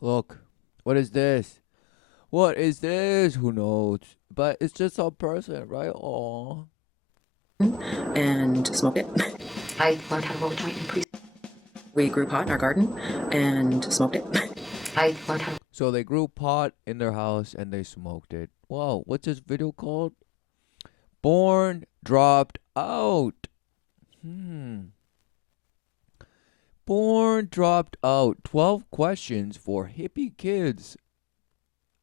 Look, what is this? What is this? Who knows? But it's just a person, right? Aw. And smoked it. I learned how to roll a joint in preschool. We grew pot in our garden and smoked it. I learned how to. So they grew pot in their house and they smoked it. Wow, what's this video called? Born dropped out. Hmm. Born dropped out. 12 questions for hippie kids.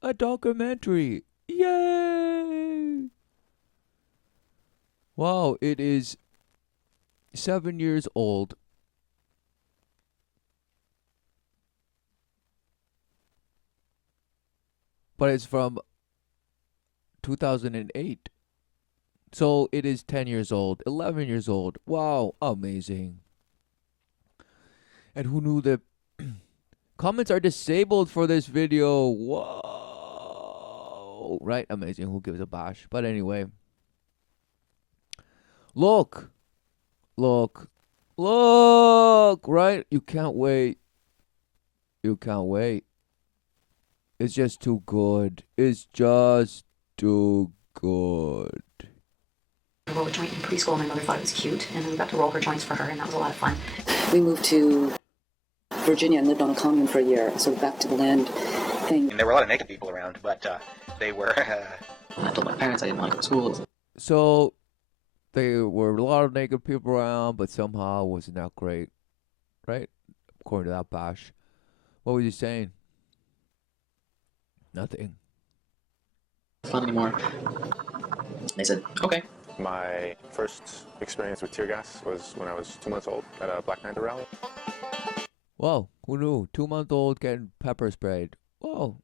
A documentary. Yay! Wow, it is 7 years old. But it's from 2008. So it is 10 years old, 11 years old. Wow, amazing. And who knew that comments are disabled for this video? Whoa. Right? Amazing. Who gives a bash? But anyway. Look. Look. Look. Right? You can't wait. You can't wait. It's just too good. It's just too good. Roll a joint in preschool, and my mother thought it was cute, and then we got to roll her joints for her, and that was a lot of fun. We moved to Virginia and lived on a commune for a year, so back to the land thing. And there were a lot of naked people around, but they were. I told my parents I didn't want to go to school. So there were a lot of naked people around, but somehow it wasn't that great. Right? According to that bash. What was he saying? Nothing. Fun anymore. They said, okay. My first experience with tear gas was when I was 2 months old at a Black Panther rally. Whoa, who knew? 2 month old getting pepper sprayed. Whoa.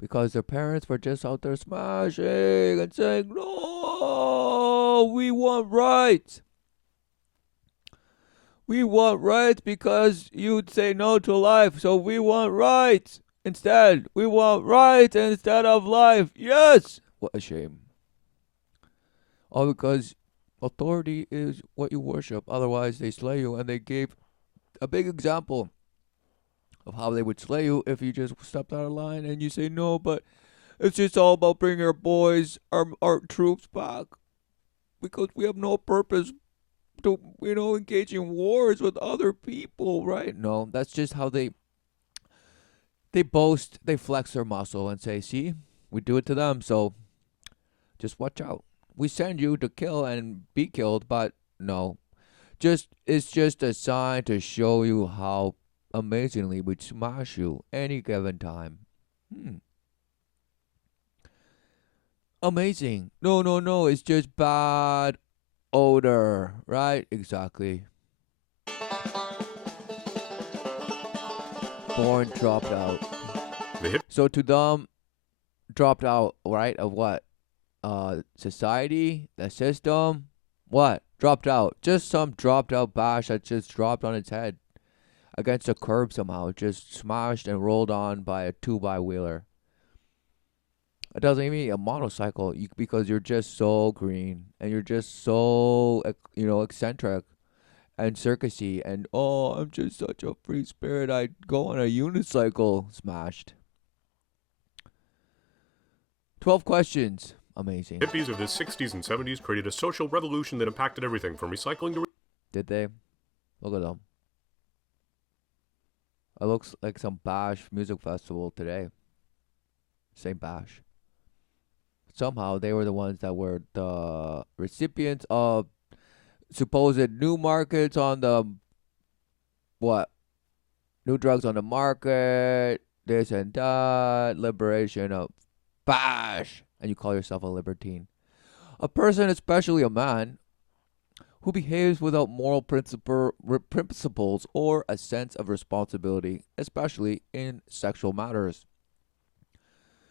Because their parents were just out there smashing and saying, no, we want rights. We want rights because you'd say no to life, so we want rights. Instead, we want rights instead of life. Yes! What a shame. All because authority is what you worship. Otherwise, they slay you. And they gave a big example of how they would slay you if you just stepped out of line and you say no, but it's just all about bringing our boys, our troops back. Because we have no purpose to, engage in wars with other people, right? No, that's just how they boast, they flex their muscle and say, see, we do it to them, so just watch out. We send you to kill and be killed, but no. It's just a sign to show you how amazingly we smash you any given time. Amazing. No, no, no, it's just bad odor, right? Exactly. Born dropped out. So to them, dropped out, right? Of what? Society, the system, what? Dropped out. Just some dropped out bash that just dropped on its head against a curb somehow. Just smashed and rolled on by a 2x-wheeler. It doesn't even mean a motorcycle because you're just so green and you're just so, eccentric and circusy. And, oh, I'm just such a free spirit. I'd go on a unicycle. Smashed. 12 questions. Amazing. Hippies of the 60s and 70s created a social revolution that impacted everything from recycling to... Did they? Look at them. It looks like some bash music festival today. Same bash. Somehow they were the ones that were the recipients of supposed new markets on the what? New drugs on the market, this and that, liberation of bash, and you call yourself a libertine. A person, especially a man, who behaves without moral principles or a sense of responsibility, especially in sexual matters.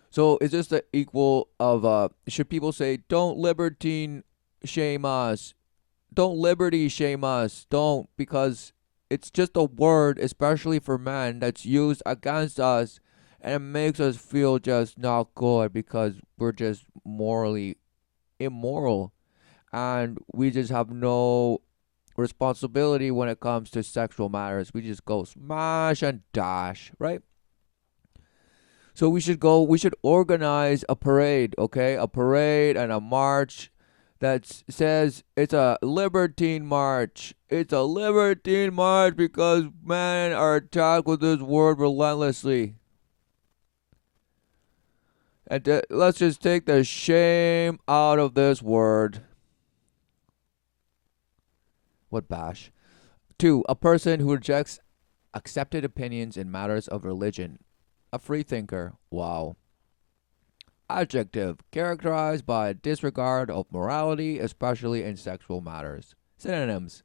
So is this the equal of should people say don't libertine shame us? Don't liberty shame us. Don't, because it's just a word, especially for men, that's used against us and it makes us feel just not good because we're just morally immoral and we just have no responsibility when it comes to sexual matters. We just go smash and dash, right? So we should go. We should organize a parade, okay? A parade and a march that says it's a libertine march. It's a libertine march because men are attacked with this word relentlessly. And let's just take the shame out of this word. What bash? 2. A person who rejects accepted opinions in matters of religion. A free thinker. Wow. Adjective. Characterized by a disregard of morality, especially in sexual matters. Synonyms.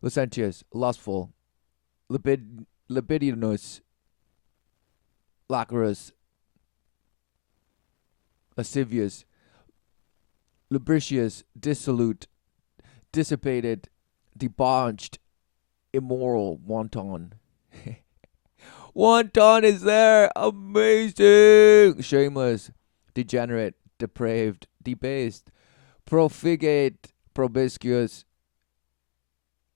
Licentious. Lustful. Libidinous. Lachrous. Lascivious. Lubricious. Dissolute. Dissipated. Debauched. Immoral. Wanton. Wanton is there. Amazing. Shameless. Degenerate. Depraved. Debased. Profligate. Promiscuous.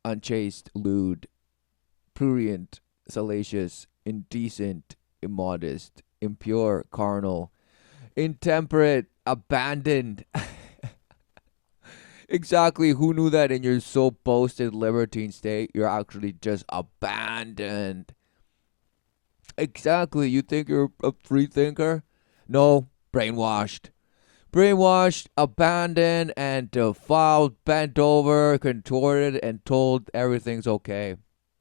Unchaste. Lewd. Prurient. Salacious. Indecent. Immodest. Impure. Carnal. Intemperate. Abandoned. Exactly. Who knew that in your so boasted libertine state, you're actually just abandoned? Exactly. You think you're a free thinker? No. Brainwashed. Brainwashed, abandoned, and defiled, bent over, contorted, and told everything's okay.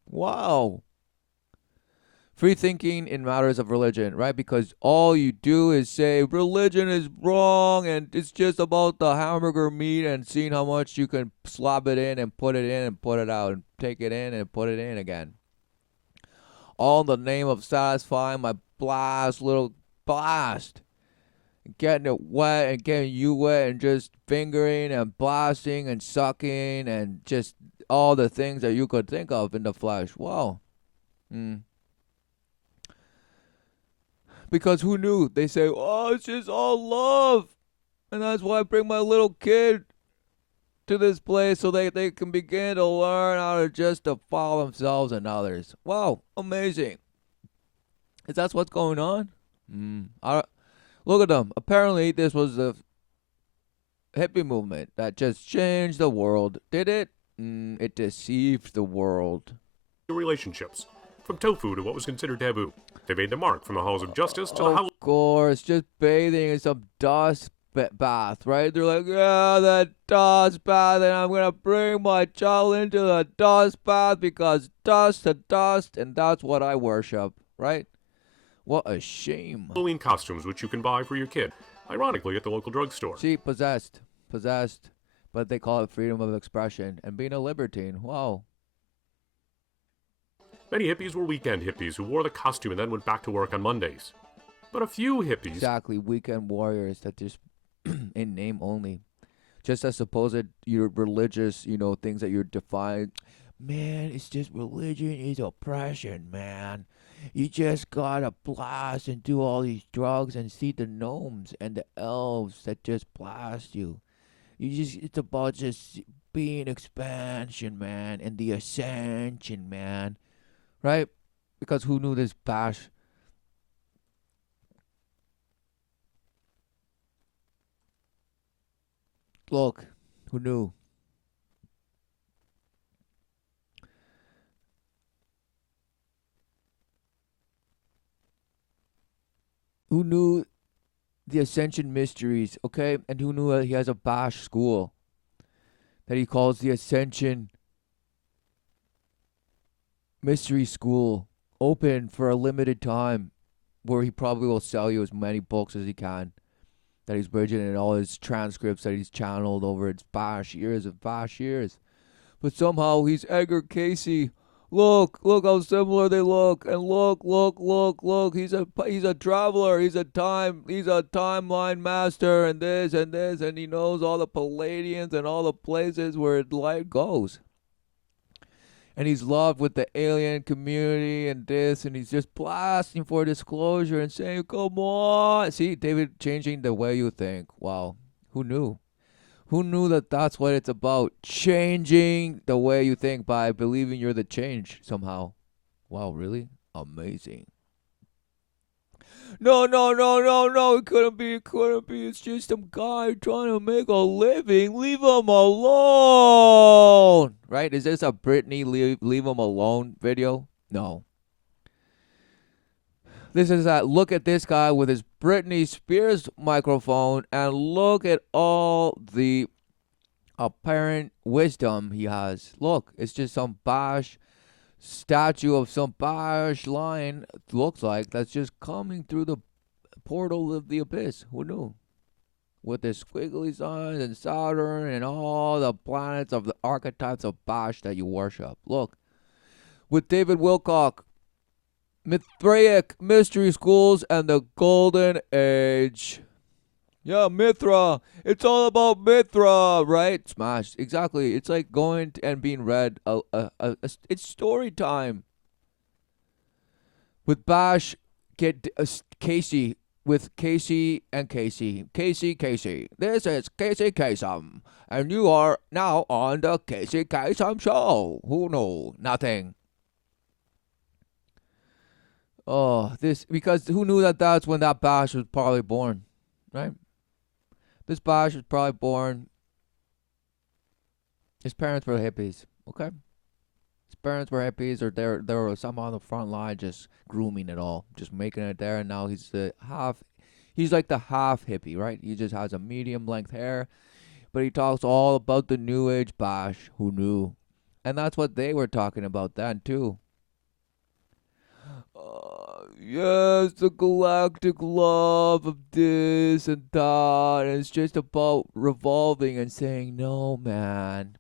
Wow. Free thinking in matters of religion, right? Because all you do is say religion is wrong and it's just about the hamburger meat and seeing how much you can slap it in and put it in and put it out and take it in and put it in again. All in the name of satisfying my little blast. Getting it wet and getting you wet and just fingering and blasting and sucking and just all the things that you could think of in the flesh. Wow. Because who knew? They say, oh, it's just all love. And that's why I bring my little kid to this place so they can begin to learn how to just defile themselves and others. Wow, amazing. Is that what's going on? Look at them. Apparently, this was the hippie movement that just changed the world. Did it? It deceived the world. Relationships. From tofu to what was considered taboo. They made the mark from the halls of justice to the Of course, just bathing in some dust bath, right? They're like, yeah, that dust bath, and I'm going to bring my child into the dust bath because dust to dust, and that's what I worship, right? What a shame. Halloween costumes which you can buy for your kid, ironically at the local drugstore. See, possessed, but they call it freedom of expression and being a libertine. Wow. Many hippies were weekend hippies who wore the costume and then went back to work on Mondays. But a few hippies... Exactly, weekend warriors that just, in name only. Just as supposed your religious, things that you're defying. Man, it's just religion is oppression, man. You just gotta blast and do all these drugs and see the gnomes and the elves that just blast you. It's about just being expansion, man, and the ascension, man. Right? Because who knew this bash? Look, who knew? Who knew the Ascension Mysteries, okay? And who knew that he has a bash school that he calls the Ascension Mystery School, open for a limited time, where he probably will sell you as many books as he can that he's bridging and all his transcripts that he's channeled over its bash years of bash years. But somehow he's Edgar Casey. Look how similar they look, and look. He's a traveler. He's a timeline master, and this, and he knows all the Palladians and all the places where light goes. And he's loved with the alien community and this, and he's just blasting for disclosure and saying, come on. See, David, changing the way you think. Wow. Who knew? Who knew that that's what it's about? Changing the way you think by believing you're the change somehow. Wow, really? Amazing. No, no, no, no, no. It couldn't be. It couldn't be. It's just some guy trying to make a living. Leave him alone. Right? Is this a Britney leave him alone video? No. This is that. Look at this guy with his Britney Spears microphone, and look at all the apparent wisdom he has. Look, it's just some Bosch statue of some Bosch lion. Looks like that's just coming through the portal of the abyss. Who knew? With the squiggly signs and Saturn and all the planets of the archetypes of Bosch that you worship. Look, with David Wilcock, Mithraic Mystery Schools and the Golden Age. Yeah, Mithra. It's all about Mithra, right? Smash. Exactly. It's like going and being read. It's story time. With Bash, get Casey. With Casey and Casey. Casey. This is Casey Kasem. And you are now on the Casey Kasem show. Who knew? Nothing. Oh, because who knew that that's when that Bash was probably born, right? This Bosch was probably born. His parents were hippies. Okay, his parents were hippies, or they were somehow on the front line, just grooming it all, just making it there. And now he's the half. He's like the half hippie, right? He just has a medium length hair, but he talks all about the new age Bosch. Who knew? And that's what they were talking about then too. Yes, the galactic love of this and that. And it's just about revolving and saying, no, man.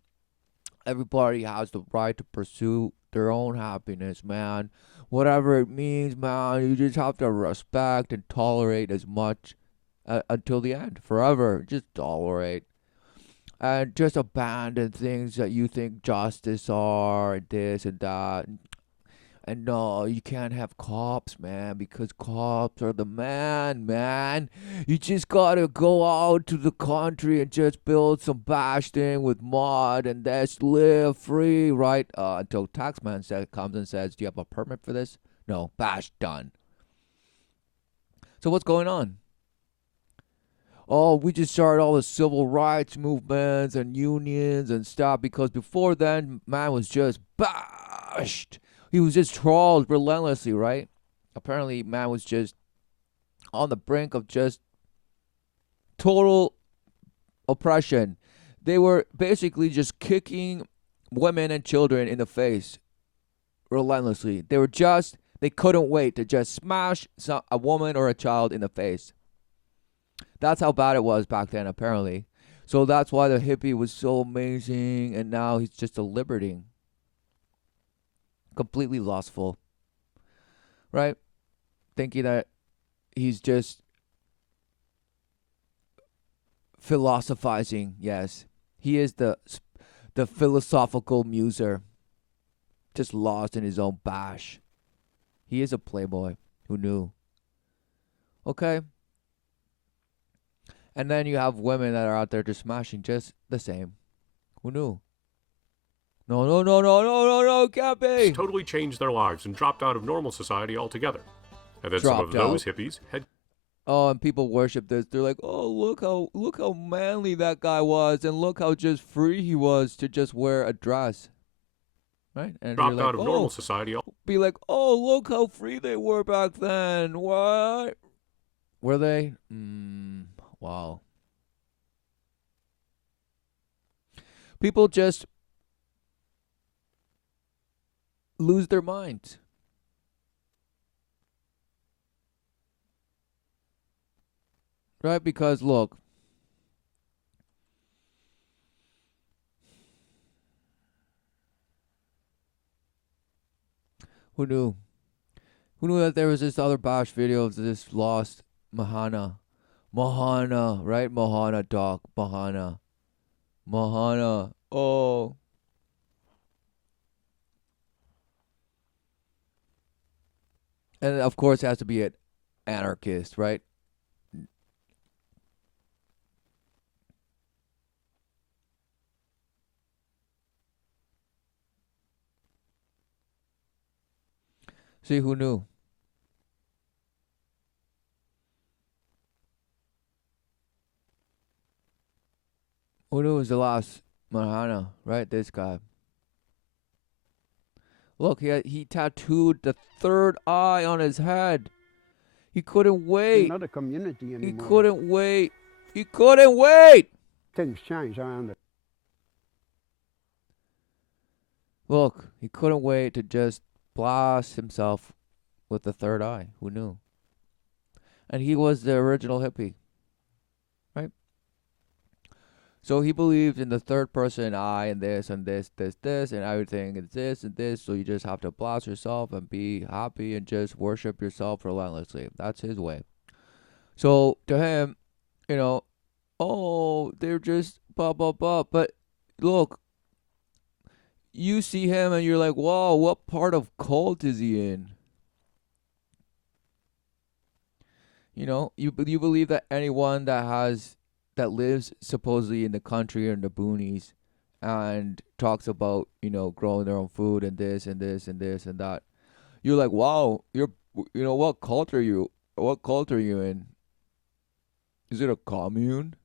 Everybody has the right to pursue their own happiness, man. Whatever it means, man. You just have to respect and tolerate as much until the end. Forever. Just tolerate. And just abandon things that you think justice are and this and that. And no, you can't have cops, man, because cops are the man. You just gotta go out to the country and just build some bash thing with mud and just live free, right? Until taxman comes and says, do you have a permit for this? No, bash done. So what's going on? Oh, we just started all the civil rights movements and unions and stuff because before then, man was just bashed. He was just trawled relentlessly, right? Apparently, man was just on the brink of just total oppression. They were basically just kicking women and children in the face relentlessly. They couldn't wait to just smash a woman or a child in the face. That's how bad it was back then, apparently. So that's why the hippie was so amazing, and now he's just a libertine. Completely lustful, right? Thinking that he's just philosophizing. Yes, he is the philosophical muser, just lost in his own bash. He is a playboy. Who knew? Okay. And then you have women that are out there just smashing just the same. Who knew? No, can't be. Totally changed their lives and dropped out of normal society altogether. And then some of Dropped those out. hippies had Oh, and people worship this. They're like, oh, look how manly that guy was, and look how just free he was to just wear a dress, right? And you're dropped like, out of normal society. Be like, oh, look how free they were back then. What? Were they? Wow. People just lose their minds. Right? Because look, who knew? Who knew that there was this other Bosch video of this lost Mahana? Mahana, right? Mahana, doc. Mahana. Mahana. Oh. And of course, it has to be an anarchist, right? See, who knew? Who knew it was the last Mahana, right? This guy. Look, he tattooed the third eye on his head. He couldn't wait. Not a community He anymore. couldn't wait. He couldn't wait. Things change around it. Look, he couldn't wait to just blast himself with the third eye. Who knew? And he was the original hippie, right? So he believed in the third person I and this and this, and everything is this and this. So you just have to blast yourself and be happy and just worship yourself relentlessly. That's his way. So to him, you know, oh, they're just blah, blah, blah. But look, you see him and you're like, wow, what part of cult is he in? You know, you believe that anyone that lives supposedly in the country or in the boonies and talks about, you know, growing their own food and this and this and this and that. You're like, wow, you know, what cult are you? What cult are you in? Is it a commune?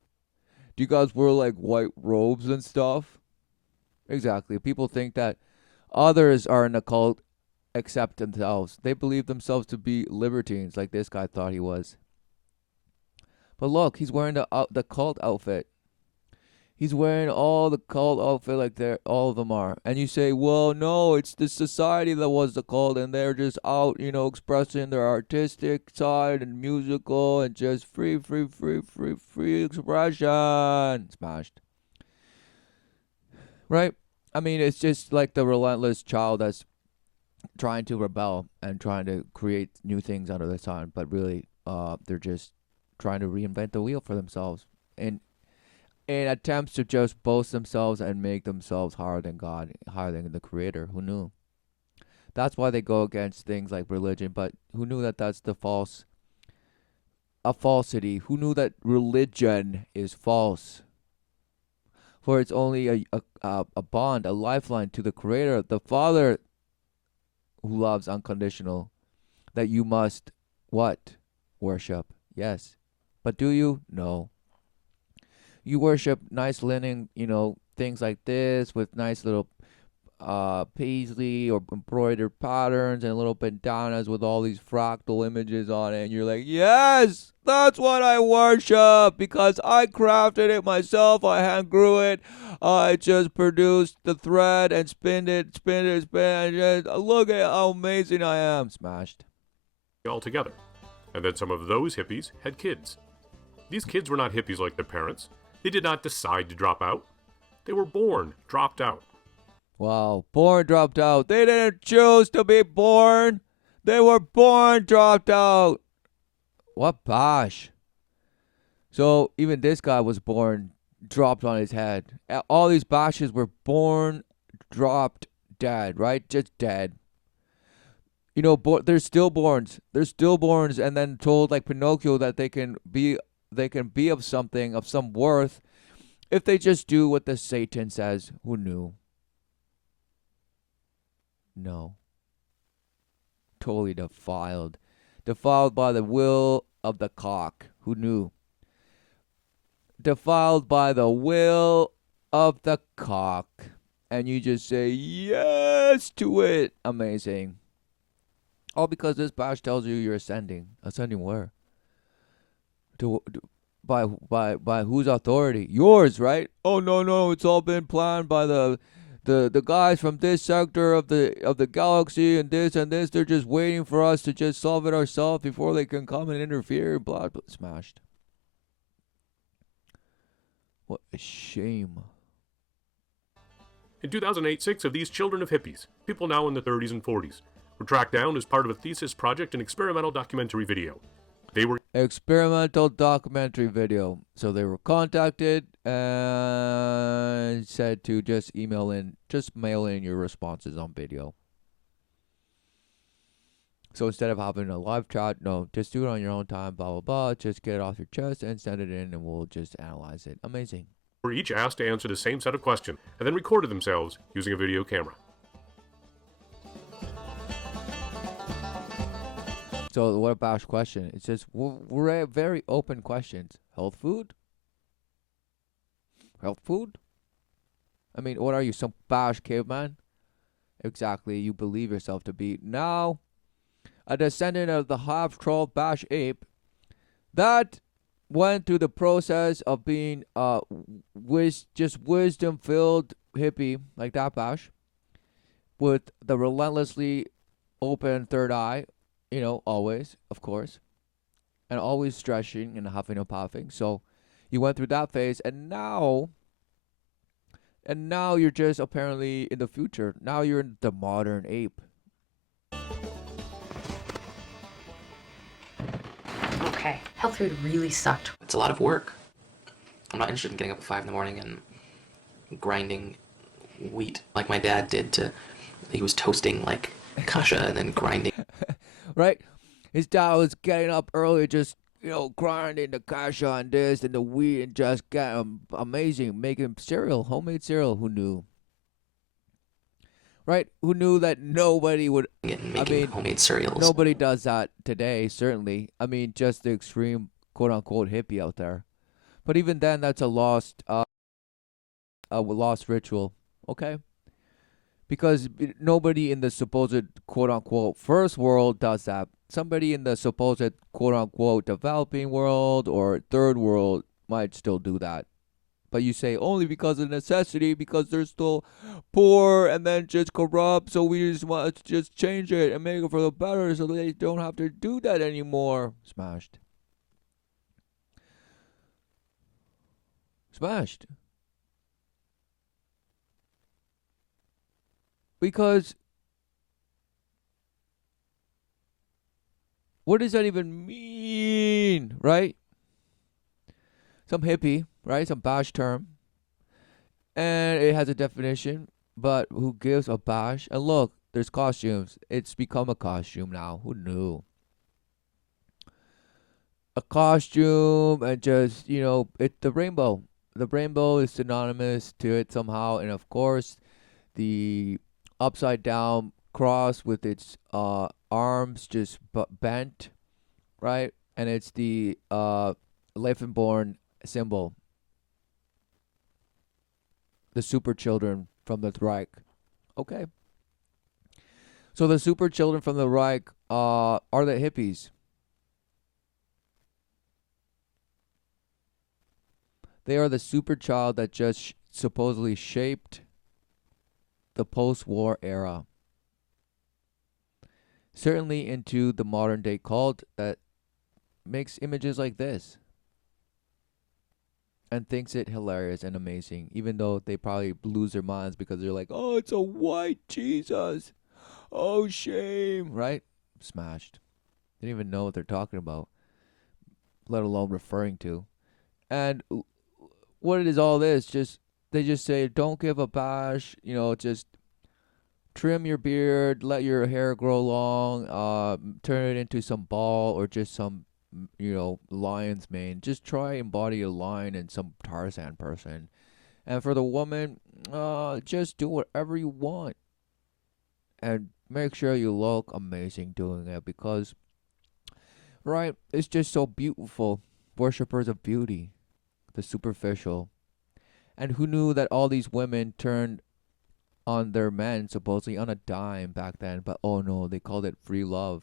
Do you guys wear like white robes and stuff? Exactly. People think that others are in a cult except themselves. They believe themselves to be libertines, like this guy thought he was. But look, he's wearing the cult outfit. He's wearing all the cult outfit like all of them are. And you say, well, no, it's the society that was the cult, and they're just out, you know, expressing their artistic side and musical and just free expression. Smashed. Right? I mean, it's just like the relentless child that's trying to rebel and trying to create new things under the sun, but really, they're just trying to reinvent the wheel for themselves in attempts to just boast themselves and make themselves higher than God, higher than the Creator. Who knew? That's why they go against things like religion. But who knew that that's a falsity? Who knew that religion is false? For it's only a bond, a lifeline to the Creator, the Father, who loves unconditional, that you must what? Worship. Yes. But do you? No. You worship nice linen, you know, things like this with nice little paisley or embroidered patterns and little bandanas with all these fractal images on it. And you're like, yes, that's what I worship because I crafted it myself. I hand grew it. I just produced the thread and spin it, and just look at how amazing I am. Smashed. Altogether. And then some of those hippies had kids. These kids were not hippies like their parents. They did not decide to drop out. They were born dropped out. Wow, born dropped out. They didn't choose to be born. They were born dropped out. What bosh. So even this guy was born dropped on his head. All these bashes were born dropped dead, right? Just dead. You know, they're stillborns. They're stillborns and then told like Pinocchio that they can be of something, of some worth, if they just do what the Satan says. Who knew? No. Totally defiled. Defiled by the will of the cock. Who knew? Defiled by the will of the cock. And you just say yes to it. Amazing. All because this bash tells you you're ascending. Ascending where? By whose authority? Yours, right? Oh no, it's all been planned by the guys from this sector of the galaxy and this. They're just waiting for us to just solve it ourselves before they can come and interfere. Blah, blah. Smashed. What a shame. In 2008, 6 of these children of hippies, people now in their 30s and 40s, were tracked down as part of a thesis project and experimental documentary video. They were experimental documentary video. So they were contacted and said to just mail in your responses on video. So instead of having a live chat, no, just do it on your own time, blah, blah, blah. Just get it off your chest and send it in and we'll just analyze it. Amazing. Were each asked to answer the same set of questions and then recorded themselves using a video camera. So what about question? It's just we're very open questions. Health food? Health food? I mean, what are you, some bash caveman? Exactly, you believe yourself to be. Now, a descendant of the half-troll bash ape that went through the process of being just wisdom-filled hippie like that bash with the relentlessly open third eye, always, of course, and always stretching and huffing and puffing. So you went through that phase, and now you're just apparently in the future. Now you're in the modern ape. Okay. Health food really sucked. It's a lot of work. I'm not interested in getting up at 5 in the morning and grinding wheat like my dad did he was toasting like kasha and then grinding. Right? His dad was getting up early, just grinding the kasha and this and the wheat and just getting amazing, making cereal, homemade cereal. Who knew? Right? Who knew that nobody would? And making homemade cereals. Nobody does that today. Certainly. I mean, just the extreme quote unquote hippie out there. But even then, that's a lost ritual. Okay. Because nobody in the supposed quote unquote first world does that. Somebody in the supposed quote unquote developing world or third world might still do that. But you say only because of necessity, because they're still poor and then just corrupt, so we just want to just change it and make it for the better so they don't have to do that anymore. Smashed. Because what does that even mean, right? Some hippie, right? Some bash term. And it has a definition, but who gives a bash? And look, there's costumes. It's become a costume now. Who knew? A costume and just, the rainbow. The rainbow is synonymous to it somehow. And of course, the upside down cross with its arms just bent, right? And it's the Leifenborn symbol. The super children from the Reich. Okay. So the super children from the Reich are the hippies. They are the super child that just supposedly shaped the post-war era. Certainly into the modern day cult that makes images like this. And thinks it hilarious and amazing, even though they probably lose their minds because they're like, oh, it's a white Jesus. Oh, shame. Right? Smashed. They didn't even know what they're talking about, let alone referring to. And what it is all this, they just say, don't give a bash, just trim your beard, let your hair grow long, turn it into some ball or just some lion's mane. Just try embody a lion and some Tarzan person. And for the woman, just do whatever you want. And make sure you look amazing doing it because, right, it's just so beautiful. Worshippers of beauty, the superficial. And who knew that all these women turned on their men supposedly on a dime back then? But oh no, they called it free love.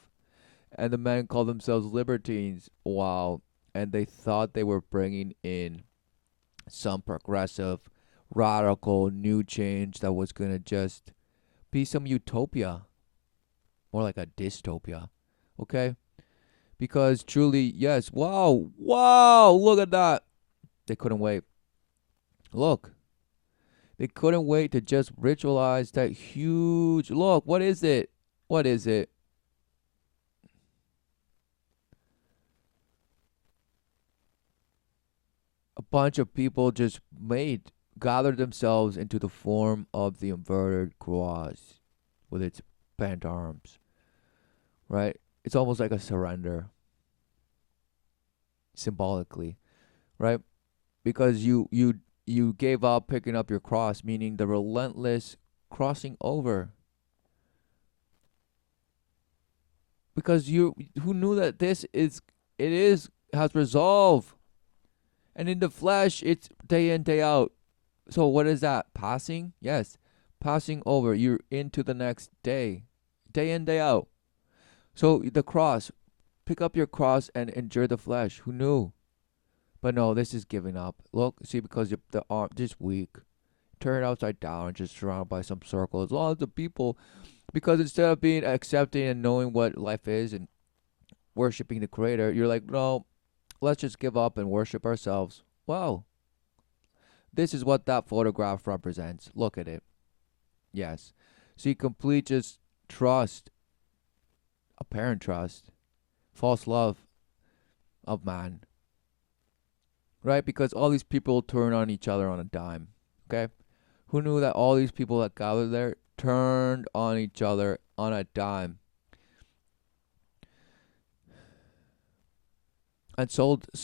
And the men called themselves libertines. Wow. And they thought they were bringing in some progressive, radical, new change that was going to just be some utopia. More like a dystopia. Okay? Because truly, yes. Wow. Look at that. They couldn't wait. Look. They couldn't wait to just ritualize that huge... Look, what is it? A bunch of people just gathered themselves into the form of the inverted cross with its bent arms. Right? It's almost like a surrender. Symbolically. Right? Because you gave up picking up your cross, meaning the relentless crossing over. Because who knew that has resolve. And in the flesh, it's day in, day out. So what is that? Passing? Yes. Passing over. You're into the next day. Day in, day out. So the cross. Pick up your cross and endure the flesh. Who knew? But no, this is giving up. Look, see, because the arm just weak. Turn it upside down and just surrounded by some circle. As long as the people, because instead of being accepting and knowing what life is and worshiping the Creator, you're like, no, let's just give up and worship ourselves. Wow, this is what that photograph represents. Look at it. Yes. See, complete just trust, apparent trust, false love of man. Right? Because all these people turn on each other on a dime. Okay? Who knew that all these people that gathered there turned on each other on a dime and sold the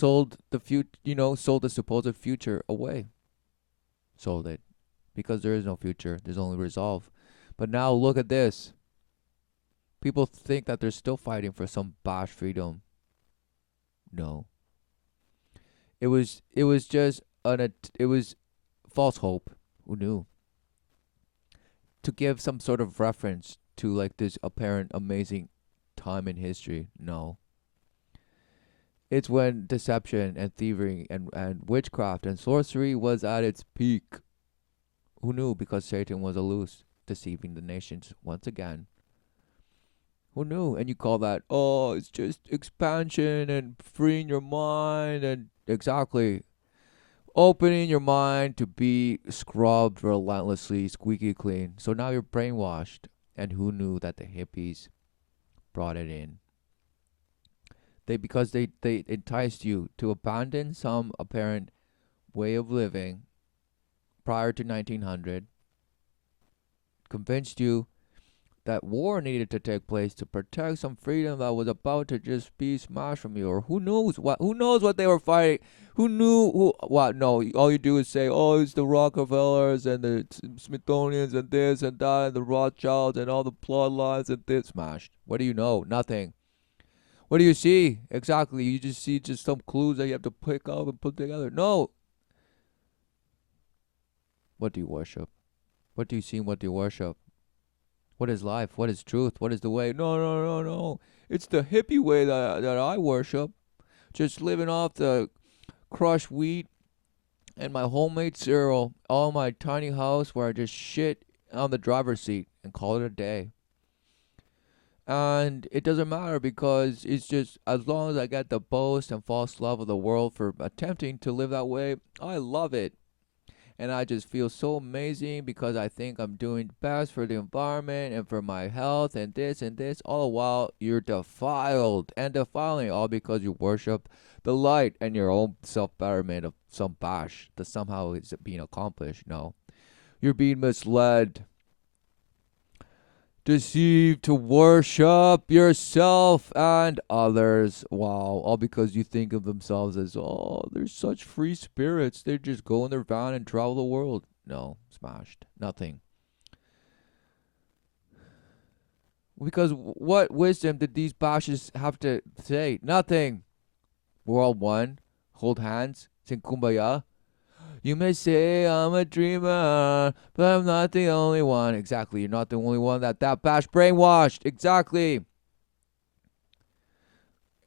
sold the supposed future away. Sold it because there is no future. There's only resolve. But now look at this. People think that they're still fighting for some bosh freedom. No. It was just it was false hope. Who knew? To give some sort of reference to like this apparent amazing time in history. No. It's when deception and thievery and witchcraft and sorcery was at its peak. Who knew? Because Satan was loose, deceiving the nations once again. Who knew? And you call that, oh, it's just expansion and freeing your mind and exactly opening your mind to be scrubbed relentlessly, squeaky clean. So now you're brainwashed. And who knew that the hippies brought it in? Because they enticed you to abandon some apparent way of living prior to 1900, convinced you that war needed to take place to protect some freedom that was about to just be smashed from you. Or who knows what they were fighting. Who knew who what? No, all you do is say, oh, it's the Rockefellers and the Smithsonians and this and that and the Rothschilds and all the bloodlines and this smashed. What do you know? Nothing. What do you see? Exactly. You just see just some clues that you have to pick up and put together. No. What do you worship? What do you see and what do you worship? What is life? What is truth? What is the way? No, no, no, no. It's the hippie way that I worship. Just living off the crushed wheat and my homemade cereal, all in my tiny house where I just shit on the driver's seat and call it a day. And it doesn't matter because it's just as long as I get the boast and false love of the world for attempting to live that way, I love it. And I just feel so amazing because I think I'm doing best for the environment and for my health and this. All the while, you're defiled and defiling all because you worship the light and your own self-betterment of some bash that somehow is being accomplished. No, you're being misled, deceived to worship yourself and others. Wow, all because you think of themselves as, oh, they're such free spirits. They just go in their van and travel the world. No, smashed. Nothing. Because what wisdom did these bashes have to say? Nothing. We're all one. Hold hands. Sing kumbaya. You may say I'm a dreamer, but I'm not the only one. Exactly. You're not the only one that bash brainwashed. Exactly.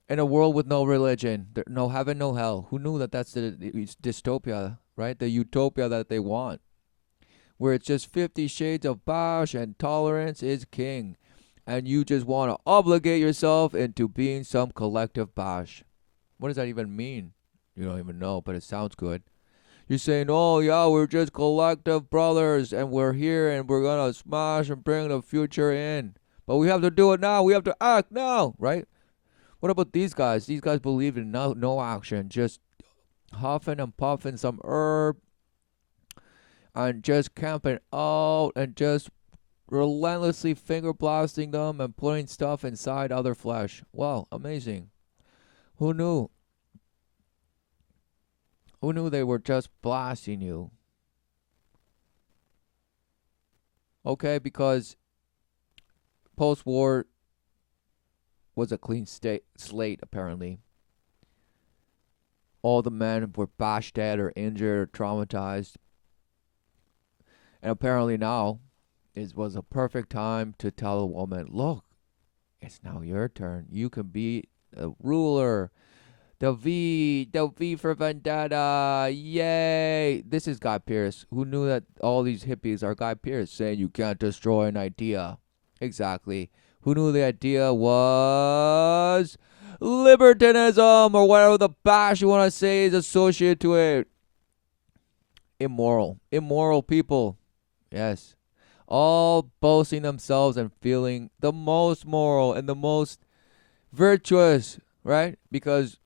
In a world with no religion, no heaven, no hell. Who knew that that's the dystopia, right? The utopia that they want. Where it's just 50 shades of bash and tolerance is king. And you just want to obligate yourself into being some collective bash. What does that even mean? You don't even know, but it sounds good. You're saying, oh, yeah, we're just collective brothers, and we're here, and we're going to smash and bring the future in. But we have to do it now. We have to act now, right? What about these guys? These guys believe in no action, just huffing and puffing some herb, and just camping out, and just relentlessly finger blasting them and putting stuff inside other flesh. Wow, amazing. Who knew? Who knew they were just blasting you? Okay, because post-war was a clean slate, apparently. All the men were bashed dead or injured or traumatized. And apparently now it was a perfect time to tell a woman, look, it's now your turn. You can be a ruler. The V for Vendetta. Yay. This is Guy Pearce. Who knew that all these hippies are Guy Pearce saying you can't destroy an idea? Exactly. Who knew the idea was libertinism, or whatever the bash you want to say is associated to it? Immoral. Immoral people. Yes. All boasting themselves and feeling the most moral and the most virtuous, right? Because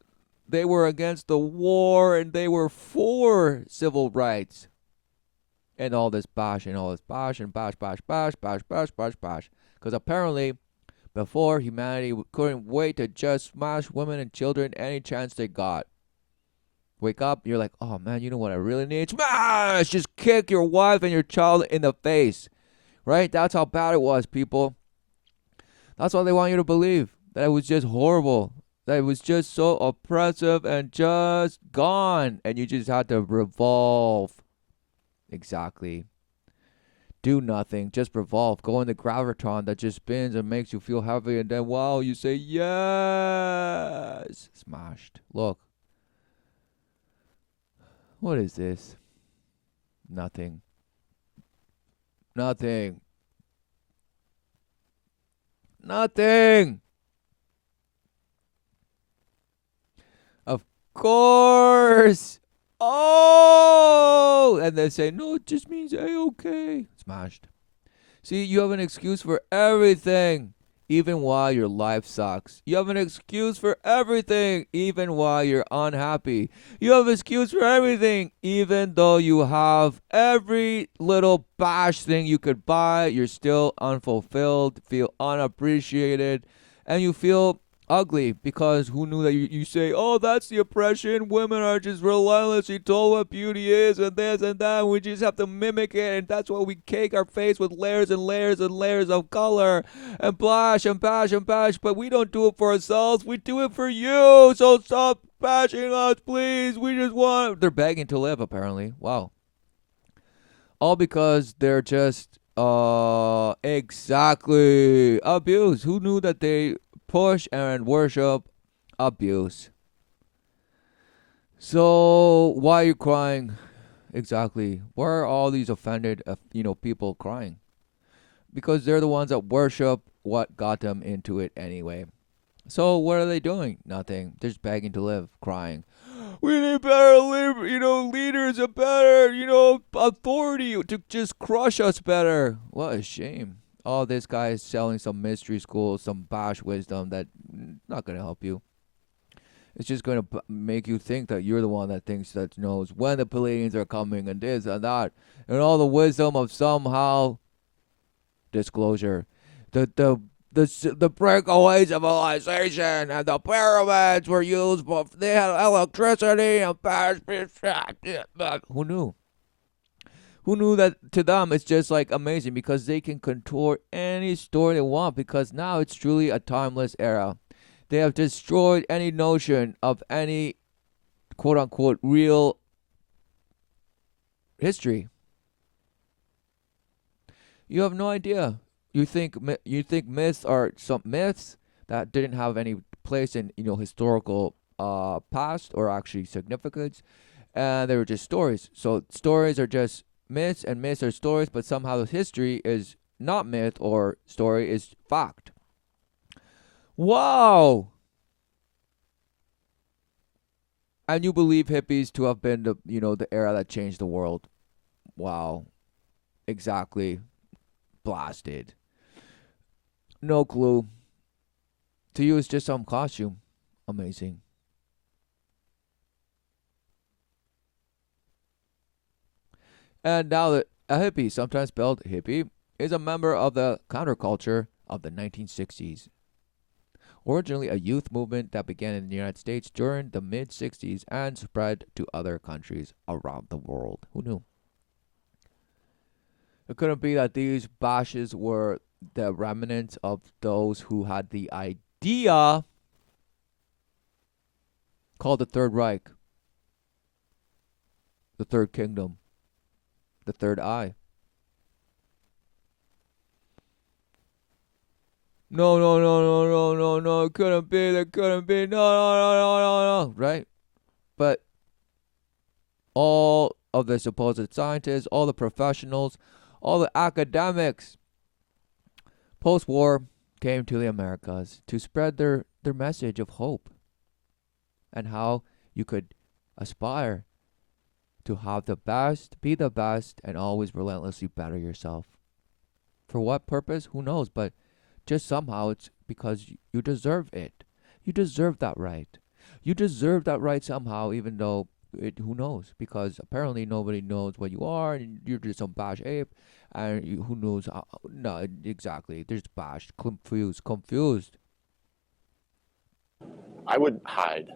they were against the war and they were for civil rights. And all this bash and all this bash and bash, bash, bash, bash, bash, bash, bash. Because apparently, before, humanity couldn't wait to just smash women and children any chance they got. Wake up, you're like, oh man, you know what I really need? Smash! Just kick your wife and your child in the face. Right? That's how bad it was, people. That's what they want you to believe. That it was just horrible. That it was just so oppressive and just gone. And you just had to revolve. Exactly. Do nothing. Just revolve. Go in the gravitron that just spins and makes you feel heavy. And then, wow, you say, yes. Smashed. Look. What is this? Nothing. Nothing. Nothing. Of course. Oh, and they say, no, it just means A-okay. Smashed. See, you have an excuse for everything, even while your life sucks. You have an excuse for everything, even while you're unhappy. You have an excuse for everything, even though you have every little bash thing you could buy. You're still unfulfilled, feel unappreciated, and you feel ugly because who knew that you say, oh, that's the oppression. Women are just relentlessly told what beauty is and this and that. And we just have to mimic it. And that's why we cake our face with layers and layers and layers of color and blush and bash and bash. But we don't do it for ourselves. We do it for you. So stop bashing us, please. We just want. They're begging to live, apparently. Wow. All because they're just exactly abused. Who knew that they push and worship abuse? So why are you crying? Exactly. Why are all these offended, people crying? Because they're the ones that worship what got them into it anyway. So what are they doing? Nothing. They're just begging to live, crying. We need better, leaders, a better, authority to just crush us better. What a shame. Oh, this guy is selling some mystery school, some bash wisdom that not going to help you. It's just going to make you think that you're the one that thinks that knows when the Palladians are coming and this and that. And all the wisdom of somehow disclosure. The breakaway civilization and the pyramids were used, but they had electricity and bash. Who knew? Who knew that to them it's just like amazing because they can contort any story they want because now it's truly a timeless era. They have destroyed any notion of any quote unquote real history. You have no idea. You think myths are some myths that didn't have any place in historical past or actually significance, and they were just stories. So stories are just myths and myths are stories, but somehow history is not myth or story is fact. Wow. And you believe hippies to have been the era that changed the world. Wow. Exactly. Blasted. No clue. To you it's just some costume. Amazing. And now that a hippie, sometimes spelled hippie, is a member of the counterculture of the 1960s. Originally a youth movement that began in the United States during the mid-60s and spread to other countries around the world. Who knew? It couldn't be that these bashes were the remnants of those who had the idea called the Third Reich, the Third Kingdom, the Third Eye. No, no, no, no, no, no, no, it couldn't be, there couldn't be, no, no, no, no, no, no, right? But all of the supposed scientists, all the professionals, all the academics, post-war came to the Americas to spread their message of hope and how you could aspire to have the best, be the best, and always relentlessly better yourself. For what purpose? Who knows? But just somehow it's because you deserve it. You deserve that right. You deserve that right somehow, even though who knows? Because apparently nobody knows what you are, and you're just some bash ape, and who knows? No, exactly. There's bash, confused. I would hide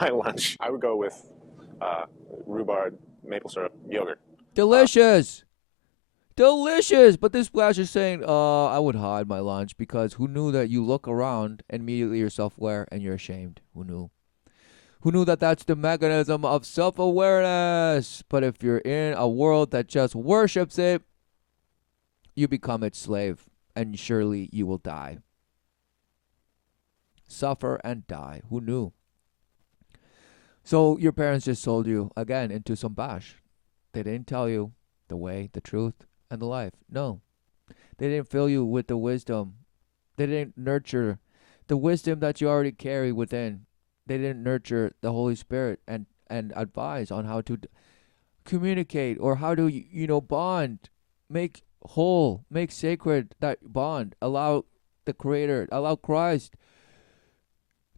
my lunch. I would go with rhubarb, maple syrup, yogurt. Delicious. Delicious. But this splash is saying, I would hide my lunch because who knew that you look around and immediately you're self-aware and you're ashamed? Who knew? Who knew that that's the mechanism of self-awareness? But if you're in a world that just worships it, you become its slave, and surely you will die. Suffer and die. Who knew? So your parents just sold you again into some bash. They didn't tell you the way, the truth, and the life. No. They didn't fill you with the wisdom. They didn't nurture the wisdom that you already carry within. They didn't nurture the Holy Spirit and advise on how to communicate or how to, bond, make whole, make sacred that bond. Allow the Creator, allow Christ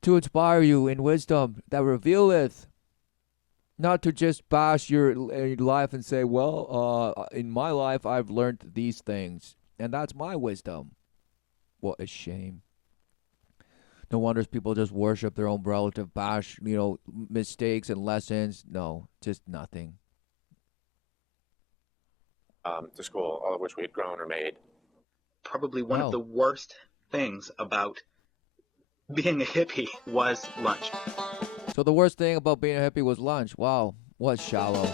to inspire you in wisdom that revealeth. Not to just bash your life and say, well, in my life I've learned these things, and that's my wisdom. What a shame. No wonder people just worship their own relative, bash, mistakes and lessons. No, just nothing. To school, all of which we had grown or made. Probably one Wow. of the worst things about being a hippie was lunch. So the worst thing about being a hippie was lunch. Wow, what shallow.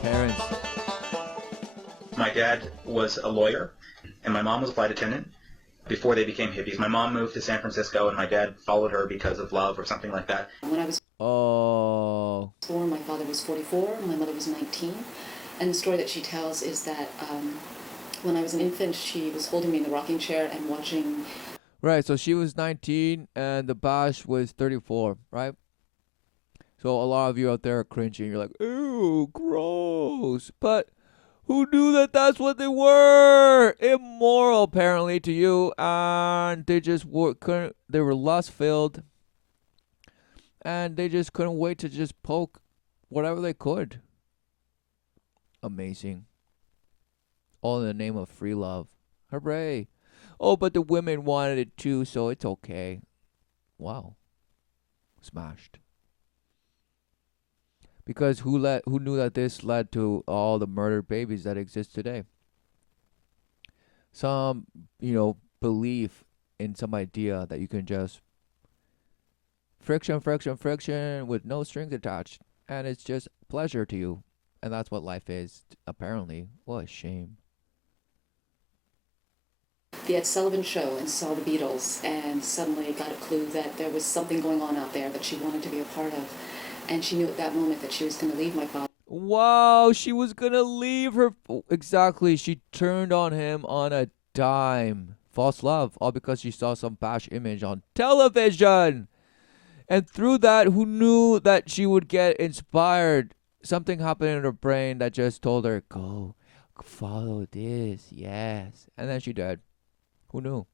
Parents. My dad was a lawyer, and my mom was a flight attendant before they became hippies. My mom moved to San Francisco, and my dad followed her because of love or something like that. When I was Oh. 4, my father was 44, my mother was 19. And the story that she tells is that when I was an infant, she was holding me in the rocking chair and watching. Right, so she was 19 and the bash was 34, right? So a lot of you out there are cringing. You're like, ew, gross. But who knew that that's what they were? Immoral, apparently, to you. And they just couldn't, they were lust-filled. And they just couldn't wait to just poke whatever they could. Amazing. All in the name of free love. Hooray. Oh, but the women wanted it too, so it's okay. Wow. Smashed. Because who knew that this led to all the murdered babies that exist today? Some, belief in some idea that you can just friction with no strings attached, and it's just pleasure to you. And that's what life is, apparently. What a shame. The Ed Sullivan Show and saw the Beatles and suddenly got a clue that there was something going on out there that she wanted to be a part of. And she knew at that moment that she was going to leave my father. Wow, she was gonna leave her. Exactly, she turned on him on a dime. False love, all because she saw some bash image on television. And through that, who knew that she would get inspired? Something happened in her brain that just told her, go, follow this, yes. And then she died. Who knew?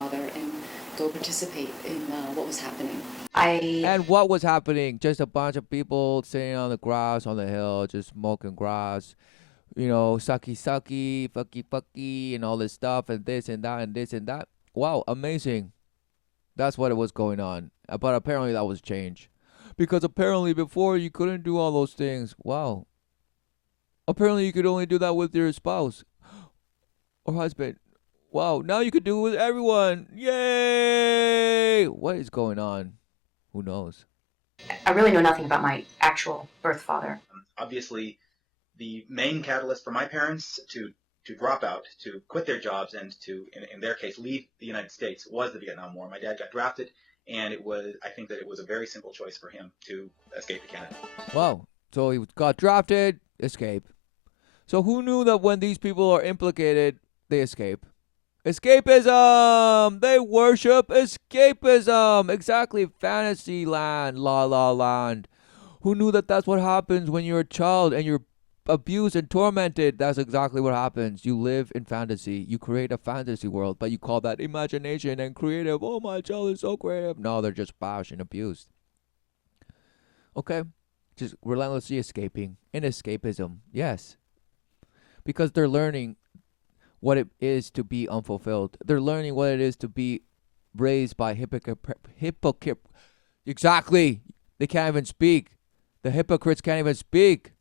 And go participate in what was happening. And what was happening? Just a bunch of people sitting on the grass on the hill, just smoking grass, sucky, fucky, and all this stuff, and this and that, and this and that. Wow, amazing. That's what it was going on. But apparently that was changed. Because apparently before you couldn't do all those things. Wow. Apparently you could only do that with your spouse or husband. Wow, now you could do it with everyone. Yay! What is going on? Who knows? I really know nothing about my actual birth father. obviously the main catalyst for my parents to drop out, to quit their jobs, and to, in their case, leave the United States was the Vietnam War. My dad got drafted, and I think that it was a very simple choice for him to escape to Canada. Wow. So he got drafted, escape. So who knew that when these people are implicated, they escape? Escapism! They worship escapism! Exactly. Fantasy land, la la land. Who knew that that's what happens when you're a child and you're abused and tormented? That's exactly what happens. You live in fantasy. You create a fantasy world, but you call that imagination and creative. Oh, my child is so creative. No, they're just bashed and abused. Okay? Just relentlessly escaping. In escapism. Yes. Because they're learning what it is to be unfulfilled. They're learning what it is to be raised by hypocrite. Exactly. They can't even speak. The hypocrites can't even speak.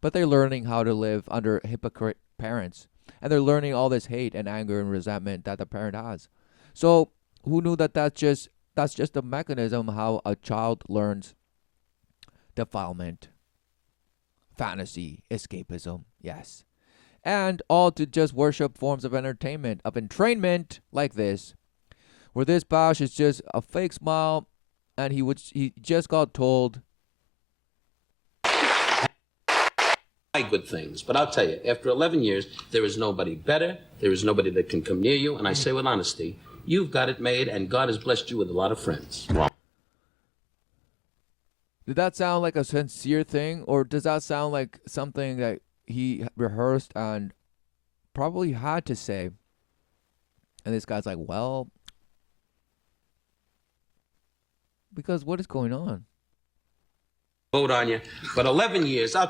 But they're learning how to live under hypocrite parents. And they're learning all this hate and anger and resentment that the parent has. So who knew that that's just a mechanism how a child learns defilement, fantasy, escapism. Yes. And all to just worship forms of entertainment, of entrainment like this, where this Bosch is just a fake smile, and he just got told. Good things, but I'll tell you, after 11 years, there is nobody better, there is nobody that can come near you, and I say with honesty, you've got it made, and God has blessed you with a lot of friends. Did that sound like a sincere thing, or does that sound like something that he rehearsed and probably had to say? And this guy's like, well, because what is going on? Vote on you, but 11 years, I'll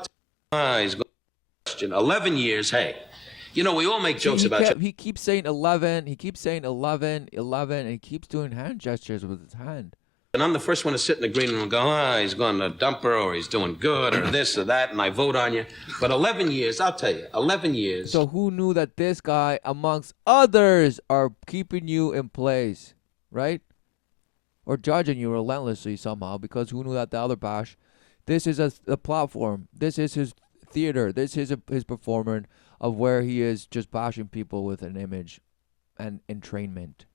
tell you, he's question. 11 years, hey. You know, we all make jokes about He keeps saying 11, he keeps saying 11, 11, and he keeps doing hand gestures with his hand. And I'm the first one to sit in the green room and go, he's going to dump her, or he's doing good, or this or that, and I vote on you. But 11 years, I'll tell you, 11 years. So who knew that this guy, amongst others, are keeping you in place, right? Or judging you relentlessly somehow, because who knew that the other Bash, this is a platform, this is his theater, this is his performance of where he is just bashing people with an image and entrainment.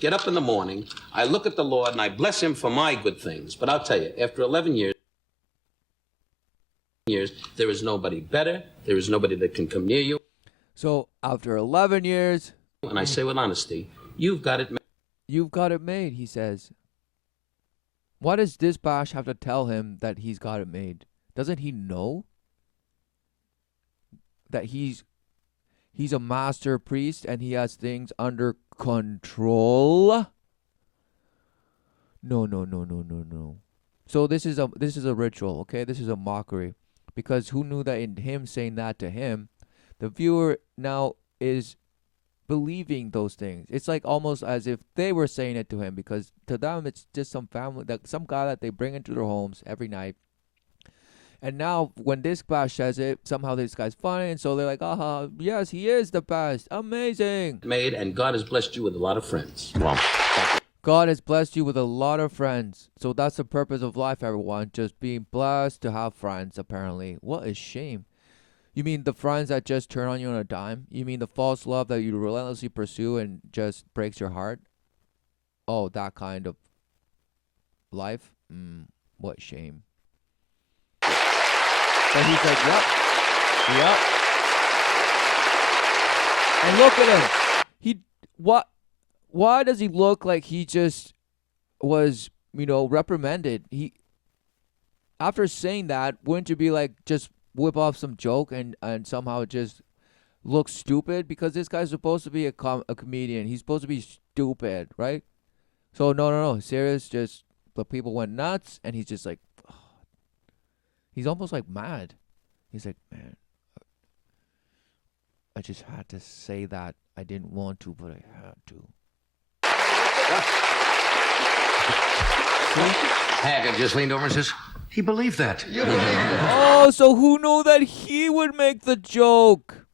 Get up in the morning, I look at the Lord, and I bless him for my good things. But I'll tell you, after 11 years, there is nobody better. There is nobody that can come near you. So after 11 years, and I say with honesty, you've got it made. You've got it made, he says. Why does this Bash have to tell him that he's got it made? Doesn't he know that he's a master priest and he has things under control? No. So this is a ritual, okay? This is a mockery. Because who knew that in him saying that to him, the viewer now is believing those things. It's like almost as if they were saying it to him, because to them it's just some family, some guy that they bring into their homes every night. And now when this Bash says it, somehow this guy's funny, and so they're like, yes, he is the best. Amazing. Made, and God has blessed you with a lot of friends. Wow. God has blessed you with a lot of friends. So that's the purpose of life, everyone. Just being blessed to have friends, apparently. What a shame. You mean the friends that just turn on you on a dime? You mean the false love that you relentlessly pursue and just breaks your heart? Oh, that kind of life? What shame. But he's like, yep. And look at him. Why does he look like he just was, reprimanded? After saying that, wouldn't you be like, just whip off some joke and somehow just look stupid? Because this guy's supposed to be a comedian. He's supposed to be stupid, right? So no, serious. Just the people went nuts, and he's just like, he's almost like mad. He's like, man, I just had to say that. I didn't want to, but I had to. Haggard just leaned over and says, he believed that. Oh, so who knew that he would make the joke?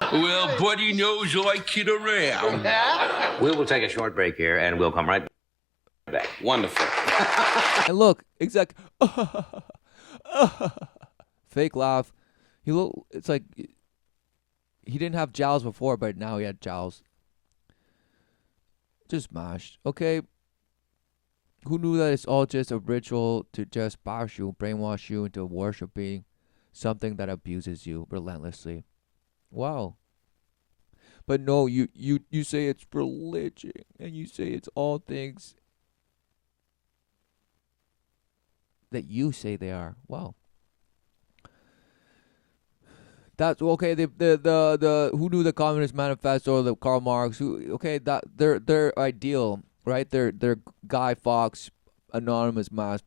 Well, buddy knows I kid around. We will take a short break here, and we'll come right That. Wonderful. And look, exact fake laugh. It's like he didn't have jowls before, but now he had jowls. Just mashed. Okay. Who knew that it's all just a ritual to just bash you, brainwash you into worshiping something that abuses you relentlessly? Wow. But no, you say it's religion, and you say it's all things that you say they are. Wow. That's okay. The who knew the Communist Manifesto, the Karl Marx, that their ideal, right? Their Guy Fawkes anonymous mass,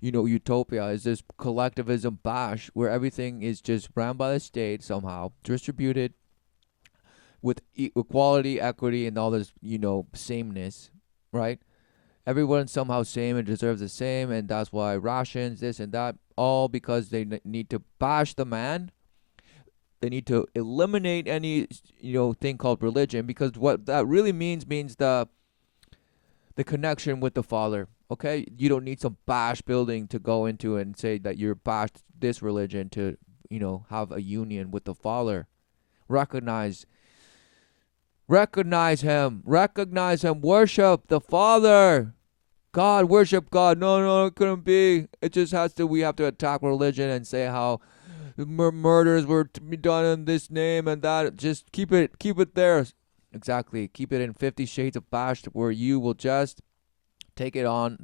utopia is this collectivism bash where everything is just ran by the state somehow, distributed with equality, equity, and all this, sameness, right? Everyone's somehow same and deserves the same, and that's why rations, this and that, all because they need to bash the man. They need to eliminate any, thing called religion, because what that really means the connection with the Father. Okay, you don't need some bash building to go into and say that you're bashed this religion to, have a union with the Father. Recognize him. Worship the Father. God, worship God. No, it couldn't be. It just we have to attack religion and say how murders were to be done in this name and that. Just keep it there. Exactly. Keep it in 50 Shades of Bash, where you will just take it out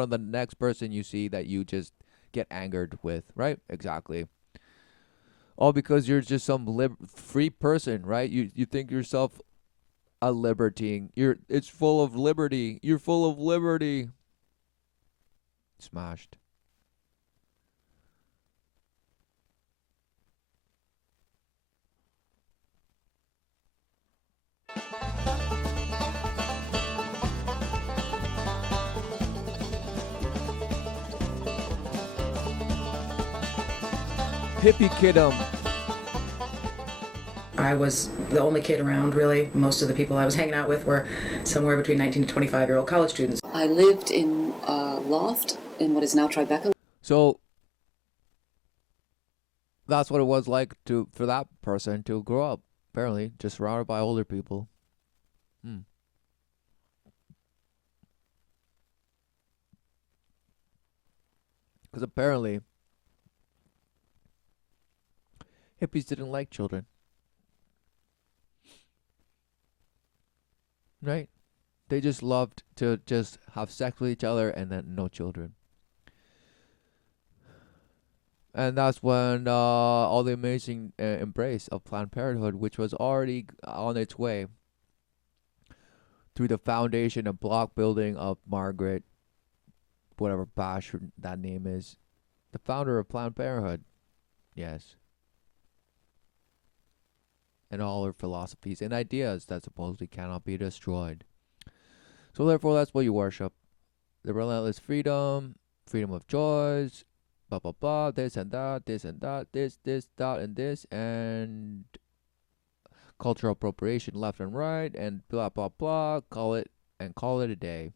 on the next person you see that you just get angered with, right? Exactly. All because you're just some free person, right? You think yourself a libertine. It's full of liberty. You're full of liberty. Smashed. Hippie kidum. I was the only kid around, really. Most of the people I was hanging out with were somewhere between 19 to 25-year-old college students. I lived in a loft in what is now Tribeca. So that's what it was like for that person to grow up, apparently, just surrounded by older people. Because apparently hippies didn't like children. Right? They just loved to just have sex with each other and then no children. And that's when all the amazing embrace of Planned Parenthood, which was already on its way through the foundation and block building of Margaret, whatever Bash that name is, the founder of Planned Parenthood. Yes. And all her philosophies and ideas that supposedly cannot be destroyed. So therefore, that's what you worship. The relentless freedom of choice, blah, blah, blah, this and that, this, that, and this, and cultural appropriation left and right, and blah, blah, blah, call it a day.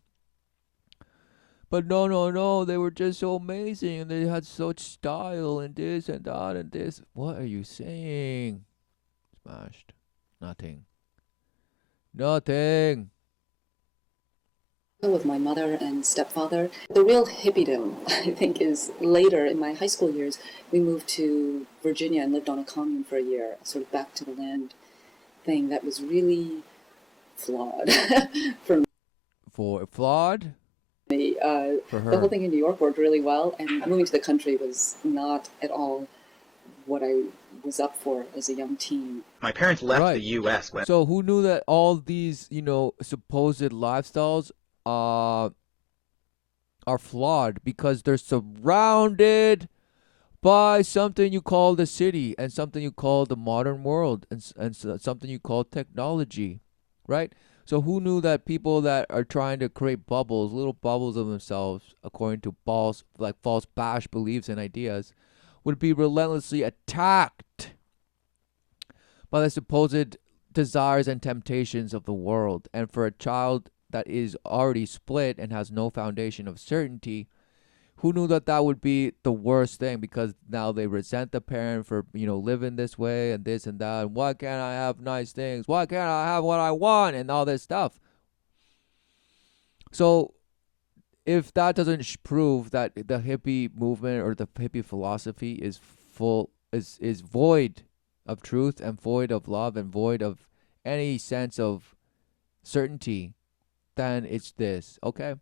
But no, they were just so amazing, and they had such style, and this, and that, and this. What are you saying? Smashed. Nothing. With my mother and stepfather. The real hippiedom, I think, is later in my high school years. We moved to Virginia and lived on a commune for a year, sort of back to the land thing that was really flawed for me. Flawed? For her. The whole thing in New York worked really well, and moving to the country was not at all what I was up for as a young teen. My parents left the U.S. So who knew that all these, supposed lifestyles are flawed because they're surrounded by something you call the city and something you call the modern world and something you call technology, right? So who knew that people that are trying to create little bubbles of themselves, according to false bash beliefs and ideas, would be relentlessly attacked by the supposed desires and temptations of the world. And for a child that is already split and has no foundation of certainty, who knew that that would be the worst thing? Because now they resent the parent for, living this way and this and that. And why can't I have nice things? Why can't I have what I want? And all this stuff. So if that doesn't prove that the hippie movement or the hippie philosophy is void of truth and void of love and void of any sense of certainty, then it's this, okay?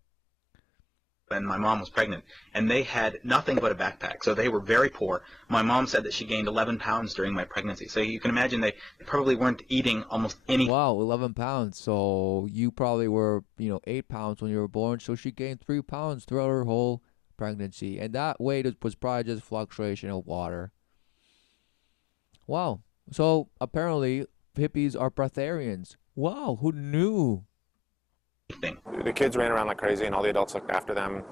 And my mom was pregnant, and they had nothing but a backpack, so they were very poor. My mom said that she gained 11 pounds during my pregnancy, so you can imagine they probably weren't eating almost any. Wow, 11 pounds. So you probably were, 8 pounds when you were born, so she gained 3 pounds throughout her whole pregnancy, and that weight was probably just fluctuation of water. Wow. So apparently hippies are breatharians. Wow, who knew? The kids ran around like crazy, and all the adults looked after them.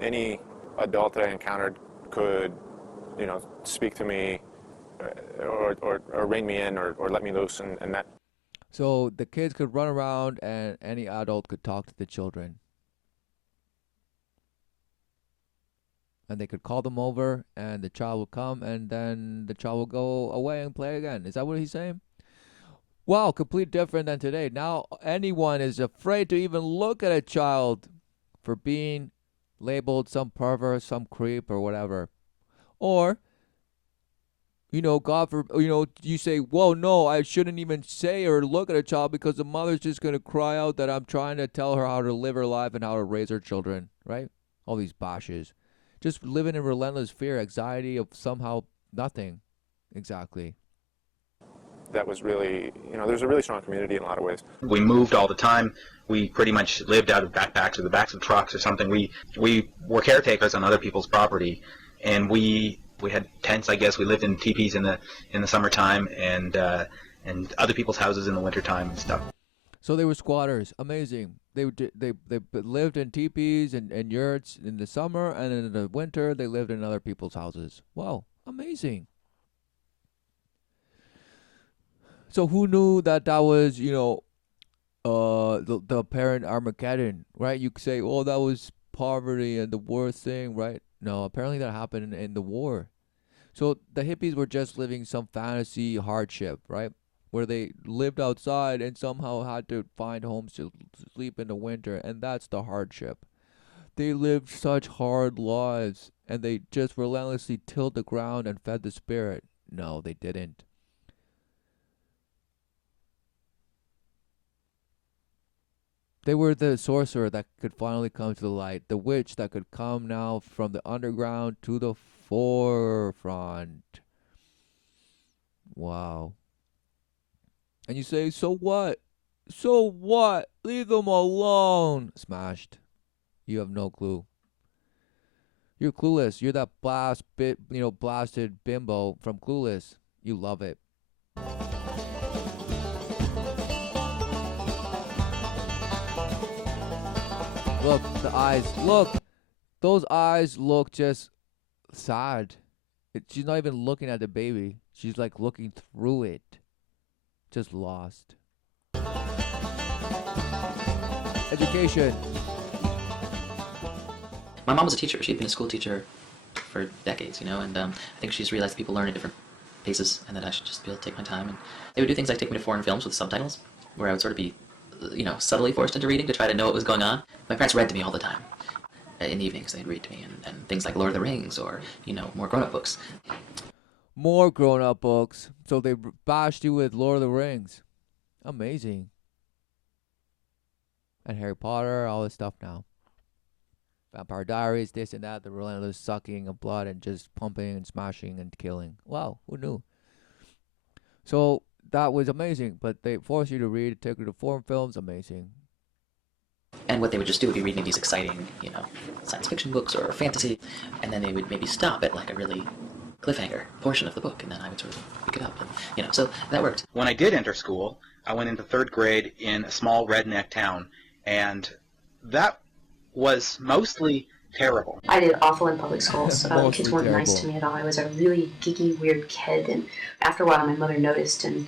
Any adult that I encountered could, speak to me, or rein me in, or let me loose, and that. So the kids could run around, and any adult could talk to the children, and they could call them over, and the child would come, and then the child will go away and play again. Is that what he's saying? Wow, complete different than today. Now anyone is afraid to even look at a child for being labeled some pervert, some creep, or whatever. Or, God for, you say, whoa, no, I shouldn't even say or look at a child because the mother's just going to cry out that I'm trying to tell her how to live her life and how to raise her children, right? All these bashes. Just living in relentless fear, anxiety of somehow nothing. Exactly. That was really, there's a really strong community in a lot of ways. We moved all the time. We pretty much lived out of backpacks or the backs of trucks or something. We were caretakers on other people's property, and we had tents, I guess. We lived in teepees in the summertime and other people's houses in the wintertime and stuff. So they were squatters. Amazing. They lived in teepees and yurts in the summer, and in the winter they lived in other people's houses. Wow, amazing. So who knew that was, the apparent Armageddon, right? You could say, oh, that was poverty and the worst thing, right? No, apparently that happened in the war. So the hippies were just living some fantasy hardship, right? Where they lived outside and somehow had to find homes to sleep in the winter, and that's the hardship. They lived such hard lives, and they just relentlessly tilled the ground and fed the spirit. No, they didn't. They were the sorcerer that could finally come to the light, the witch that could come now from the underground to the forefront. Wow. And you say, so what? So what? Leave them alone. Smashed. You have no clue. You're clueless. You're that blasted bimbo from Clueless. You love it. Look, the eyes. Look. Those eyes look just sad. She's not even looking at the baby. She's like looking through it. Just lost. Education. My mom was a teacher. She'd been a school teacher for decades, and I think she's realized people learn at different paces and that I should just be able to take my time. And they would do things like take me to foreign films with subtitles, where I would sort of be, subtly forced into reading to try to know what was going on. My parents read to me all the time. In the evenings, they'd read to me, and things like Lord of the Rings or, more grown-up books. More grown-up books. So they bashed you with Lord of the Rings. Amazing. And Harry Potter, all this stuff now. Vampire Diaries, this and that, the relentless sucking of blood and just pumping and smashing and killing. Wow, who knew? So that was amazing, but they forced you to read, take you to foreign films, amazing. And what they would just do would be read me these exciting, science fiction books or fantasy, and then they would maybe stop at like a really cliffhanger portion of the book, and then I would sort of pick it up, and so that worked. When I did enter school, I went into third grade in a small redneck town, and that was mostly terrible. I did awful in public schools. Kids weren't terrible. nice to me at all. I was a really geeky, weird kid, and after a while my mother noticed, and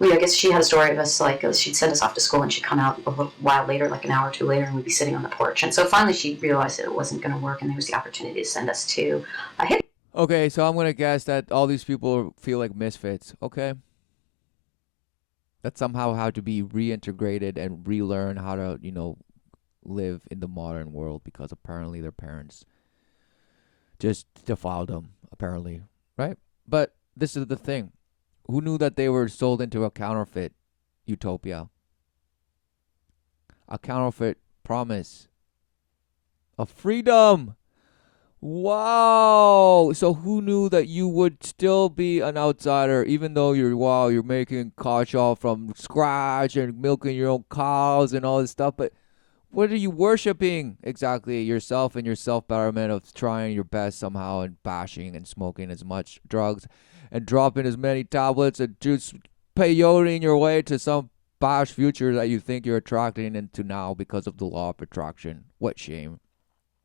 I guess she had a story of us, like, she'd send us off to school and she'd come out a little while later, like an hour or two later, and we'd be sitting on the porch. And so finally she realized that it wasn't going to work, and there was the opportunity to send us to a hippie. Okay, so I'm gonna guess that all these people feel like misfits. Okay, that somehow have to be reintegrated and relearn how to, live in the modern world because apparently their parents just defiled them. Apparently, right? But this is the thing: who knew that they were sold into a counterfeit utopia, a counterfeit promise of freedom? Wow. So who knew that you would still be an outsider even though you're making kasha from scratch and milking your own cows and all this stuff, but what are you worshiping exactly? Yourself and your self-betterment of trying your best somehow and bashing and smoking as much drugs and dropping as many tablets and just peyoting your way to some bash future that you think you're attracting into now because of the law of attraction. What shame.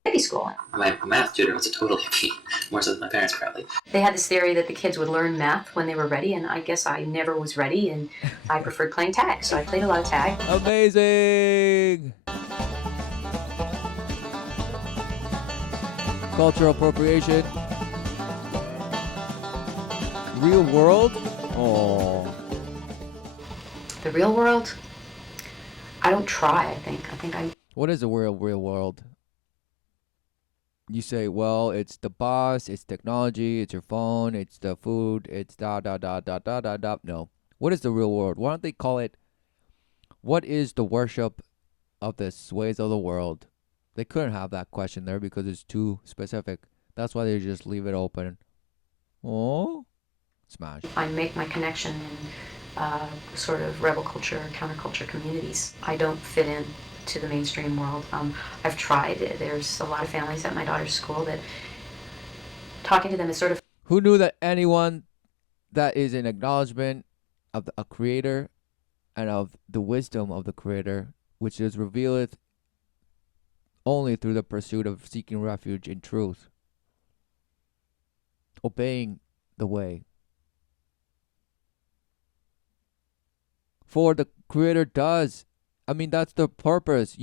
Hippie school. My math tutor was a total hippie, more so than my parents probably. They had this theory that the kids would learn math when they were ready, and I guess I never was ready, and I preferred playing tag, so I played a lot of tag. Amazing! Cultural appropriation. Real world? Oh. The real world? I don't try, I think. What is the real world? You say, well, it's the boss, it's technology, it's your phone, it's the food, it's da da da da da da da. No. What is the real world? Why don't they call it, what is the worship of the ways of the world? They couldn't have that question there because it's too specific. That's why they just leave it open. Oh, smash. I make my connection in sort of rebel culture, counterculture communities. I don't fit in to the mainstream world. I've tried. There's a lot of families at my daughter's school that talking to them is sort of... Who knew that anyone that is an acknowledgement of a creator and of the wisdom of the creator, which is revealed only through the pursuit of seeking refuge in truth, obeying the way. For the creator does. I mean, that's the purpose.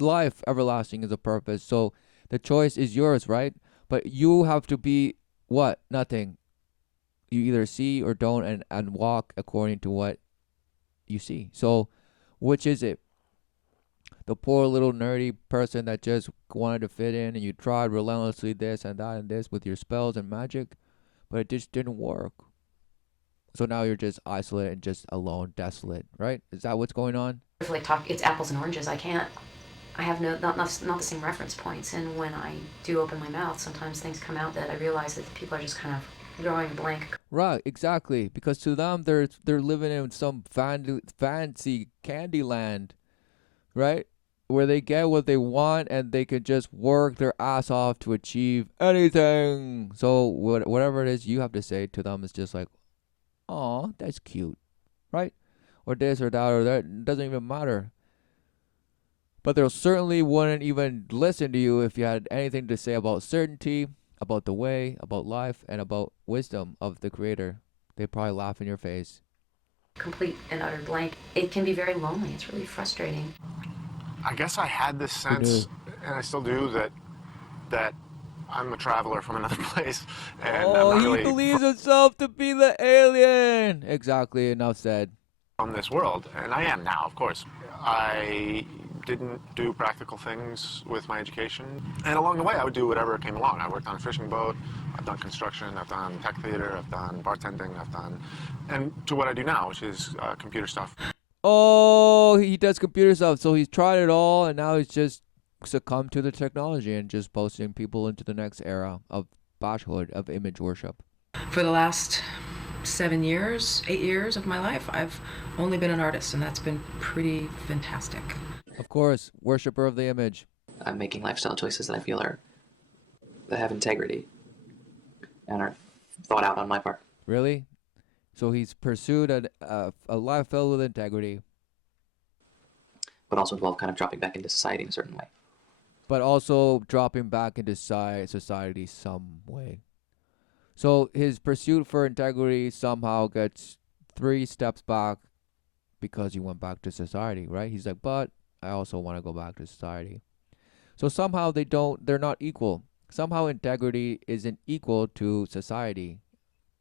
Life everlasting is a purpose. So the choice is yours, right? But you have to be what? Nothing. You either see or don't and walk according to what you see. So which is it? The poor little nerdy person that just wanted to fit in and you tried relentlessly this and that and this with your spells and magic, but it just didn't work. So now you're just isolated and just alone, desolate, right? Is that what's going on? like talk. It's apples and oranges. I have not the same reference points. And when I do open my mouth, sometimes things come out that I realize that people are just kind of drawing a blank. Right, exactly. Because to them, they're living in some fancy candy land, right? Where they get what they want and they can just work their ass off to achieve anything. So whatever it is you have to say to them is just like, "Aw, that's cute," right? Or this or that or that. It doesn't even matter. But they certainly wouldn't even listen to you if you had anything to say about certainty, about the way, about life, and about wisdom of the Creator. They'd probably laugh in your face. Complete and utter blank. It can be very lonely. It's really frustrating. I guess I had this sense, and I still do, that I'm a traveler from another place. And I'm not he believes himself to be the alien. Exactly, enough said. From this world, and I am now, of course. I didn't do practical things with my education, and along the way I would do whatever came along. I worked on a fishing boat, I've done construction, I've done tech theater, I've done bartending, and to what I do now, which is computer stuff. Oh, he does computer stuff, so he's tried it all, and now he's just succumbed to the technology and just posting people into the next era of bashhood, of image worship. For the last 8 years of my life, I've only been an artist, and that's been pretty fantastic. Of course, worshiper of the image. I'm making lifestyle choices that I feel that have integrity and are thought out on my part. Really? So he's pursued a life filled with integrity. But also involve kind of dropping back into society in a certain way. But also dropping back into society some way. So his pursuit for integrity somehow gets 3 steps back because he went back to society, right? He's like, but I also want to go back to society. So somehow they're not equal. Somehow integrity isn't equal to society.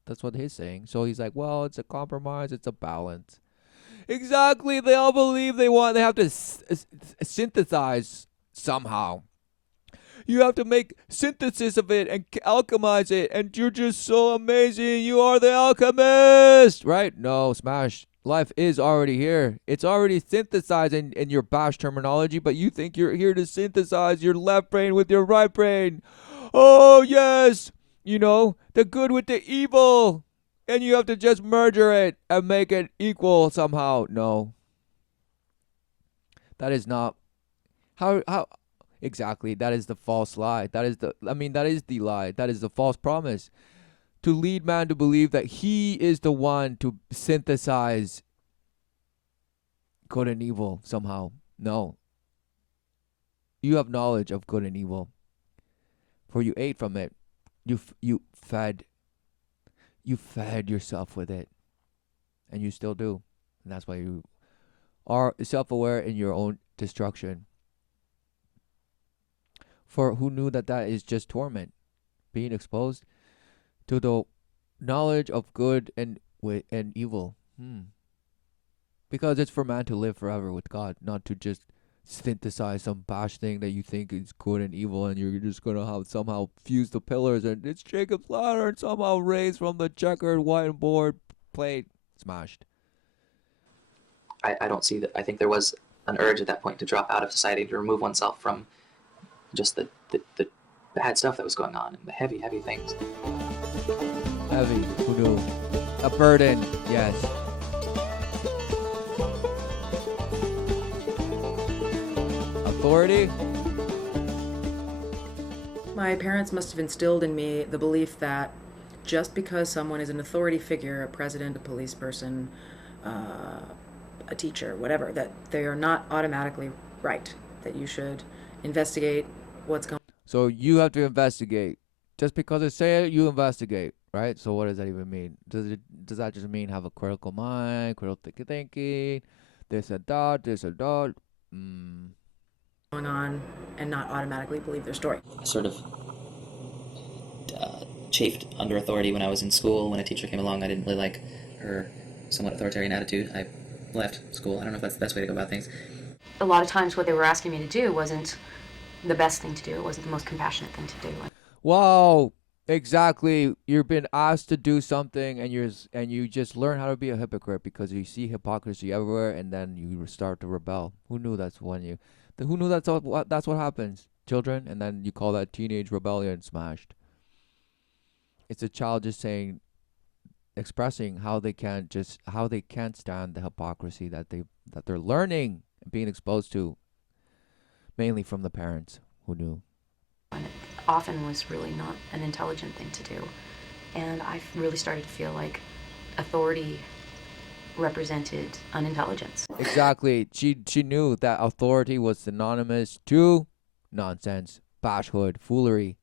That's what he's saying. So he's like, well, it's a compromise, it's a balance. Exactly. They all believe they have to synthesize somehow. You have to make synthesis of it and alchemize it, and you're just so amazing. You are the alchemist, right? No, smash. Life is already here. It's already synthesized in your bash terminology, but you think you're here to synthesize your left brain with your right brain. Oh, yes. You know, the good with the evil. And you have to just merger it and make it equal somehow. No. That is not how exactly. That is the false lie. That is the lie. That is the false promise. To lead man to believe that he is the one to synthesize good and evil somehow. No. You have knowledge of good and evil. For you ate from it. You fed yourself with it. And you still do. And that's why you are self-aware in your own destruction. For who knew that is just torment, being exposed to the knowledge of good and evil. Because it's for man to live forever with God, not to just synthesize some bash thing that you think is good and evil, and you're just gonna have somehow fuse the pillars, and it's Jacob's ladder, and somehow raised from the checkered whiteboard plate smashed. I don't see that. I think there was an urge at that point to drop out of society, to remove oneself from just the bad stuff that was going on and the heavy things. Heavy, who knew? A burden, yes. Authority? My parents must have instilled in me the belief that just because someone is an authority figure, a president, a police person, a teacher, whatever, that they are not automatically right, that you should investigate what's going on. So you have to investigate. Just because they say it, you investigate, right? So what does that even mean? Does that just mean have a critical mind, critical thinking, this and that? Going on, and not automatically believe their story. I sort of chafed under authority when I was in school. When a teacher came along, I didn't really like her somewhat authoritarian attitude. I left school. I don't know if that's the best way to go about things. A lot of times what they were asking me to do wasn't the best thing to do. It wasn't the most compassionate thing to do. Wow, exactly. You've been asked to do something, and you just learn how to be a hypocrite because you see hypocrisy everywhere, and then you start to rebel. Who knew that's what happens? Children, and then you call that teenage rebellion smashed. It's a child just expressing how they can't stand the hypocrisy that they're learning and being exposed to, mainly from the parents. Who knew? And it often was really not an intelligent thing to do. And I really started to feel like authority represented unintelligence. Exactly. She knew that authority was synonymous to nonsense, bashhood, foolery.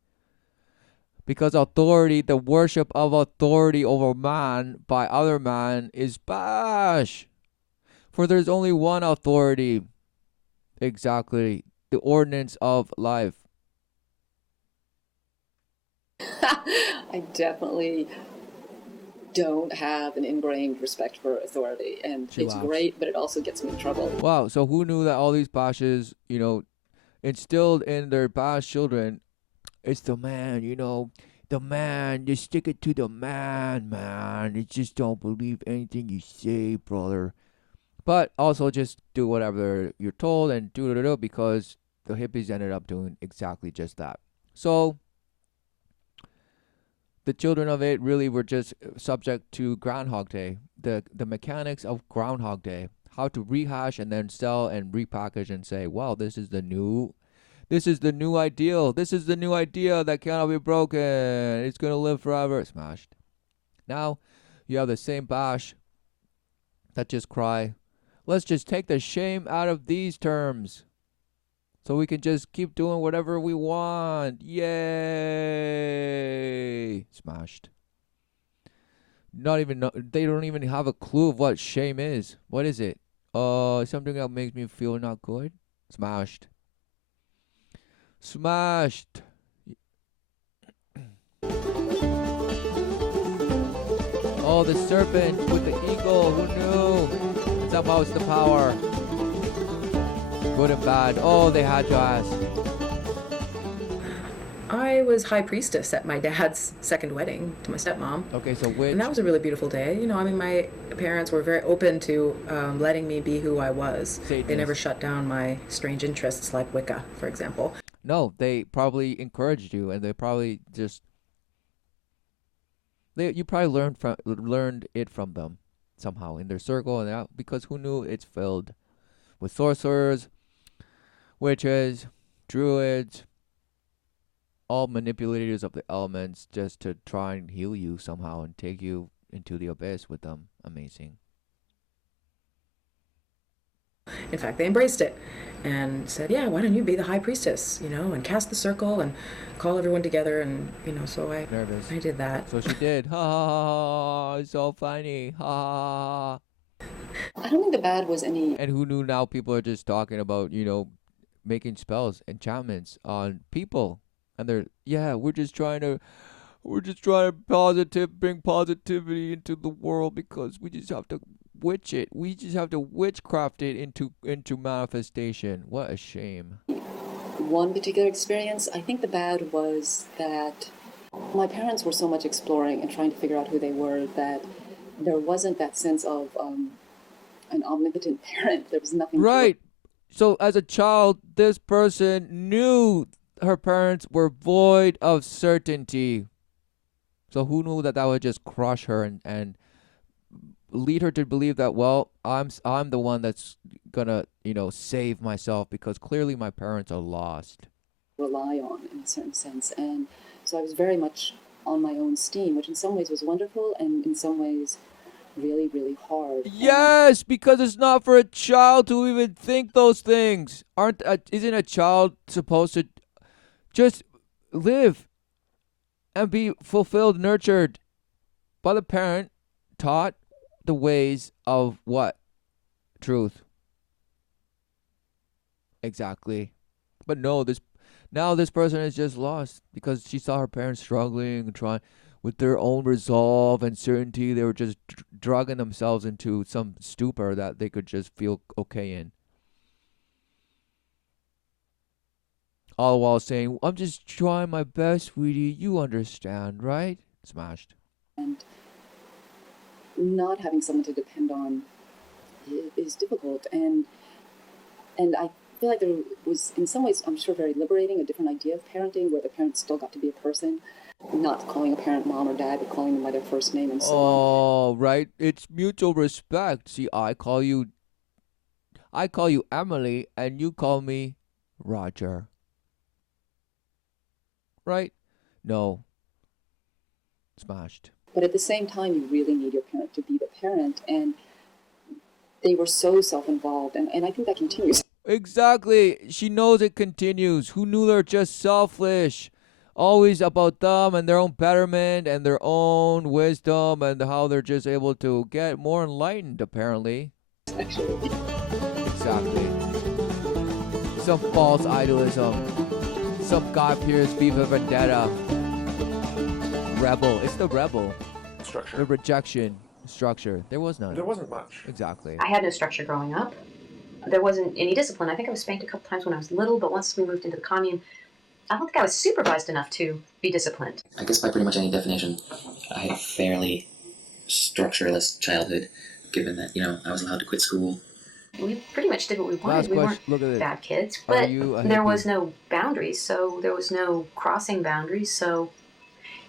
Because authority, the worship of authority over man by other man is bash. For there's only one authority. Exactly. The ordinance of life. I definitely don't have an ingrained respect for authority, and it's great, but it also gets me in trouble. Wow, so who knew that all these bashes, instilled in their bash children, it's the man, the man, just stick it to the man. You just don't believe anything you say, brother. But also just do whatever you're told and do because the hippies ended up doing exactly just that. So the children of it really were just subject to Groundhog Day, the mechanics of Groundhog Day, how to rehash and then sell and repackage and say, wow, this is the new ideal. This is the new idea that cannot be broken. It's going to live forever. Smashed. Now you have the same bash that just cry, let's just take the shame out of these terms. So we can just keep doing whatever we want. Yay! Smashed. not even know, they don't even have a clue of what shame is. What is it? Something that makes me feel not good. Smashed. Smashed. Oh, the serpent with the eagle. Who knew? Somehow it's the power. Good and bad. Oh, they had to ask. I was high priestess at my dad's second wedding to my stepmom. Okay, so which? And that was a really beautiful day. You know, I mean, my parents were very open to letting me be who I was. Satanist. They never shut down my strange interests like Wicca, for example. No, they probably encouraged you, and they probably just you probably learned it from them somehow in their circle, and because who knew it's filled with sorcerers, witches, druids, all manipulators of the elements just to try and heal you somehow and take you into the abyss with them. Amazing. In fact, they embraced it and said, yeah, why don't you be the high priestess, you know, and cast the circle and call everyone together. And, you know, so I did that. So she did. Ha ha ha, ha, so funny. Ha ha ha. I don't think the bad was any. And who knew now people are just talking about, you know, making spells, enchantments on people. And we're just trying to bring positivity into the world because we just have to witch it. We just have to witchcraft it into manifestation. What a shame. One particular experience, I think the bad was that my parents were so much exploring and trying to figure out who they were that there wasn't that sense of an omnipotent parent. There was nothing. Right. So as a child, this person knew her parents were void of certainty. So who knew that would just crush her and lead her to believe that, well, I'm the one that's gonna, you know, save myself because clearly my parents are lost. Rely on in a certain sense. And so I was very much on my own steam, which in some ways was wonderful and in some ways really, really hard. Yes, because it's not for a child to even think those things. Isn't a child supposed to just live and be fulfilled, nurtured by the parent, taught the ways of what? Truth. Exactly. But no, this person is just lost because she saw her parents struggling and trying with their own resolve and certainty. They were just drugging themselves into some stupor that they could just feel okay in. All while saying, I'm just trying my best, sweetie. You understand, right? Smashed. And not having someone to depend on is difficult. And I feel like there was, in some ways, I'm sure very liberating, a different idea of parenting where the parents still got to be a person, not calling a parent mom or dad, but calling them by their first name and so on. Oh, right. It's mutual respect. See, I call you Emily and you call me Roger. Right? No. Smashed. But at the same time, you really need your parent to be the parent, and they were so self-involved, and I think that continues. Exactly. She knows it continues. Who knew they're just selfish? Always about them and their own betterment and their own wisdom and how they're just able to get more enlightened, apparently. Actually. Exactly. Some false idealism. Some God-pierced Viva Vendetta. Rebel. It's the rebel. Structure. The rejection structure. There was none. There wasn't much. Exactly. I had no structure growing up. There wasn't any discipline. I think I was spanked a couple times when I was little, but once we moved into the commune, I don't think I was supervised enough to be disciplined. I guess by pretty much any definition, I had a fairly structureless childhood, given that, you know, I was allowed to quit school. We pretty much did what we wanted. Last We question. Look at weren't it. bad kids, Are but you a there hippie? was no boundaries, so there was no crossing boundaries, so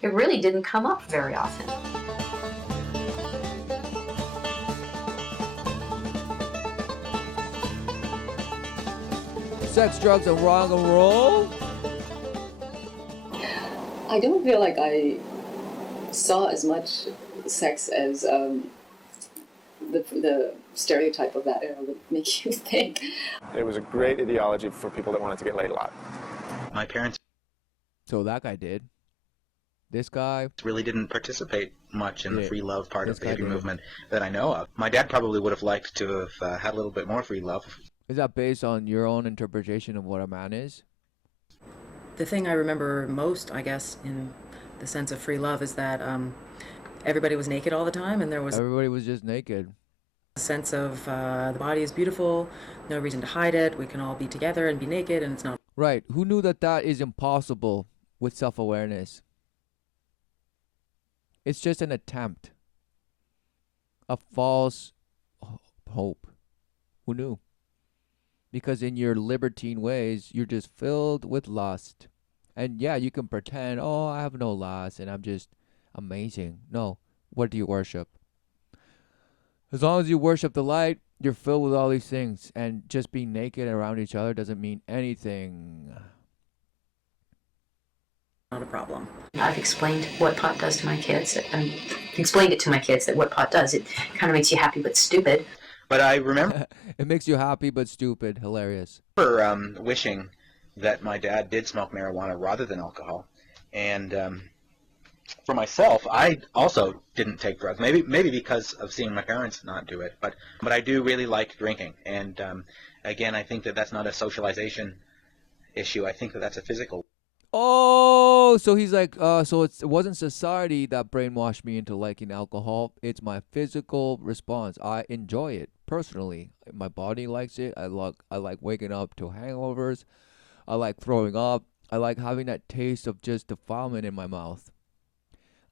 it really didn't come up very often. Sex, drugs, and rock and roll? I don't feel like I saw as much sex as the stereotype of that era would make you think. It was a great ideology for people that wanted to get laid a lot. My parents. So that guy did. This guy really didn't participate much in the did. free love part This of the guy hippie did. movement that I know of. My dad probably would have liked to have had a little bit more free love. Is that based on your own interpretation of what a man is? The thing I remember most, I guess, in the sense of free love is that everybody was naked all the time, and there was Everybody was just naked. a sense of the body is beautiful, no reason to hide it, we can all be together and be naked, and it's not. Right. Who knew that that is impossible with self-awareness? It's just an attempt. A false hope. Who knew? Because in your libertine ways, you're just filled with lust. And yeah, you can pretend, oh, I have no lust and I'm just amazing. No. What do you worship? As long as you worship the light, you're filled with all these things. And just being naked around each other doesn't mean anything. Not a problem. I've explained what pot does to my kids. Explained it to my kids that what pot does. It kind of makes you happy but stupid. But I remember It makes you happy but stupid. Hilarious. wishing that my dad did smoke marijuana rather than alcohol. And for myself, I also didn't take drugs. Maybe because of seeing my parents not do it. But I do really like drinking. And again, I think that that's not a socialization issue. I think that that's a physical. Oh, so he's like, so it wasn't society that brainwashed me into liking alcohol. It's my physical response. I enjoy it personally. My body likes it. I like waking up to hangovers. I like throwing up. I like having that taste of just defilement in my mouth.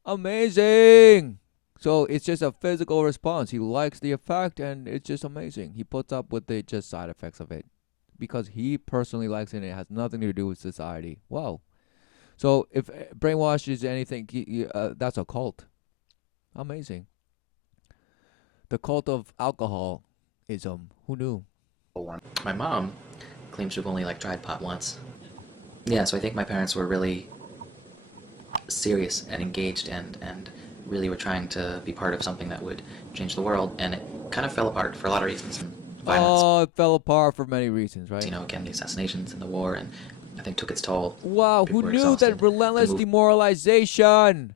Amazing. So it's just a physical response. He likes the effect, and it's just amazing. He puts up with the just side effects of it because he personally likes it. And it has nothing to do with society. Wow. So if brainwash is anything, that's a cult. Amazing. The cult of alcoholism. Who knew? My mom claims to have only tried pot once. Yeah, so I think my parents were really serious and engaged and really were trying to be part of something that would change the world, and it kind of fell apart for a lot of reasons. Violence. Oh, it fell apart for many reasons, right? Again, the assassinations and the war, and I think took its toll. Wow, People who were knew exhausted. that relentless demoralization?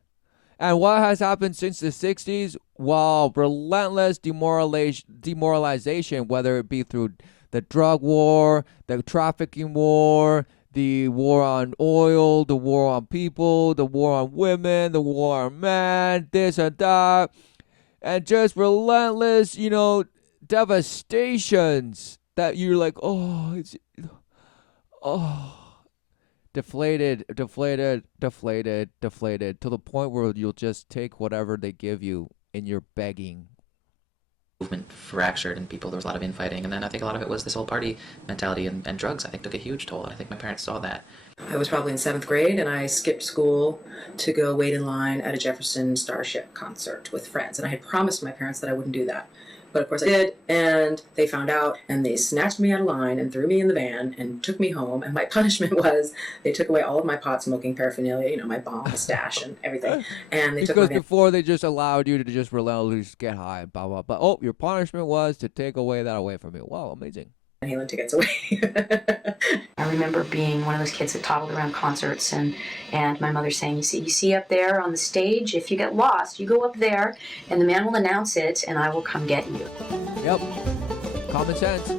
And what has happened since the 60s? Wow, relentless demoralization, whether it be through the drug war, the trafficking war, the war on oil, the war on people, the war on women, the war on men, this and that. And just relentless, devastations that you're like, oh, deflated to the point where you'll just take whatever they give you and you're begging. Movement fractured and there was a lot of infighting, and then I think a lot of it was this whole party mentality and drugs I think took a huge toll, and I think my parents saw that. I was probably in 7th grade, and I skipped school to go wait in line at a Jefferson Starship concert with friends, and I had promised my parents that I wouldn't do that. But of course I did, and they found out, and they snatched me out of line and threw me in the van and took me home, and my punishment was they took away all of my pot-smoking paraphernalia, my bomb, my stash, and everything. And they took my van. Because before they just allowed you to just relentlessly get high, blah, blah, blah. Oh, your punishment was to take away that away from you. Wow, amazing. Halen tickets away. I remember being one of those kids that toddled around concerts, and my mother saying, you see up there on the stage, if you get lost, you go up there, and the man will announce it, and I will come get you. Yep. Common sense.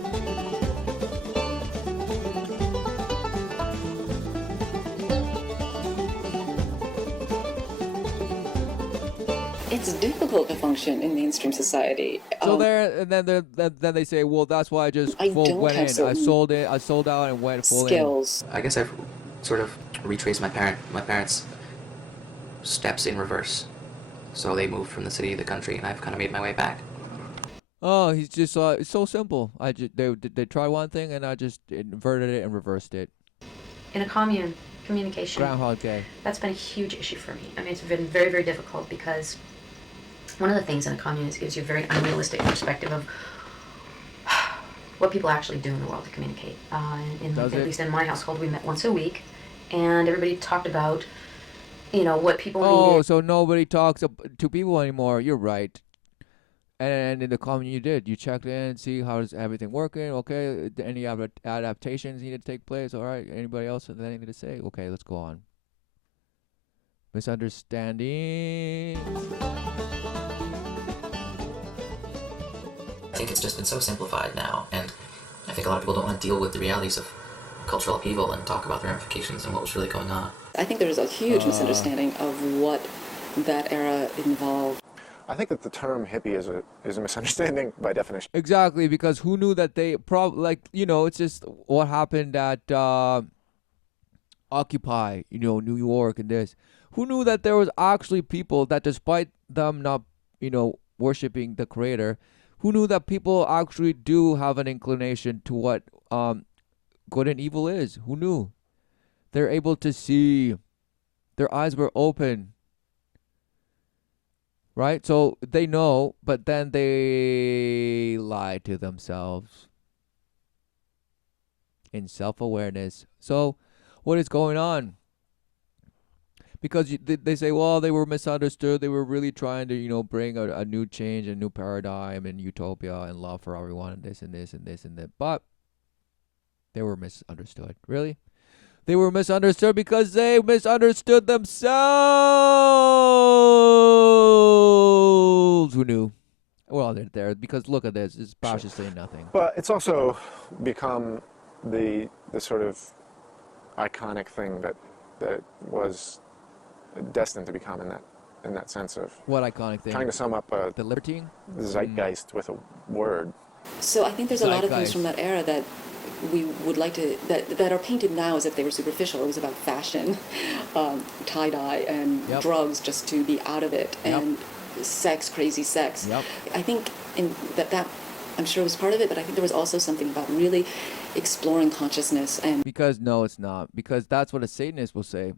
It's difficult to function in mainstream society. So then they say, well, that's why I just went in. I sold out and went full skills. I guess I've sort of retraced my parents' steps in reverse. So they moved from the city to the country, and I've kind of made my way back. Oh, he's just it's so simple. They tried one thing, and I just inverted it and reversed it. In a communication. Groundhog Day. That's been a huge issue for me. I mean, it's been very, very difficult because one of the things in a commune is it gives you a very unrealistic perspective of what people actually do in the world to communicate. At least in my household, we met once a week, and everybody talked about, what people needed. Oh, so nobody talks to people anymore. You're right. And in the commune you did. You checked in, see how's everything working. Okay, any adaptations need to take place. All right, anybody else have anything to say? Okay, let's go on. Misunderstanding. I think it's just been so simplified now, and I think a lot of people don't want to deal with the realities of cultural upheaval and talk about the ramifications and what was really going on. I think there's a huge misunderstanding of what that era involved. I think that the term hippie is a misunderstanding by definition. Exactly, because who knew that they it's just what happened at Occupy, New York and this. Who knew that there was actually people that, despite them not, worshiping the creator, who knew that people actually do have an inclination to what good and evil is? Who knew? They're able to see. Their eyes were open. Right? So they know, but then they lie to themselves in self-awareness. So what is going on? Because they say, well, they were misunderstood. They were really trying to, bring a new change, a new paradigm and utopia and love for everyone and this and this and this and that. But they were misunderstood. Really? They were misunderstood because they misunderstood themselves. Who knew? Well, they're there because look at this. This Bash is saying nothing. But it's also become the sort of iconic thing that was destined to become in that sense of what iconic thing? Trying to sum up the libertine zeitgeist with a word. So I think there's a lot of things from that era that we would like to that are painted now as if they were superficial. It was about fashion, tie-dye, and drugs just to be out of it, and sex, crazy sex. I think that I'm sure was part of it, but I think there was also something about really exploring consciousness. And because no, it's not. Because that's what a Satanist will say.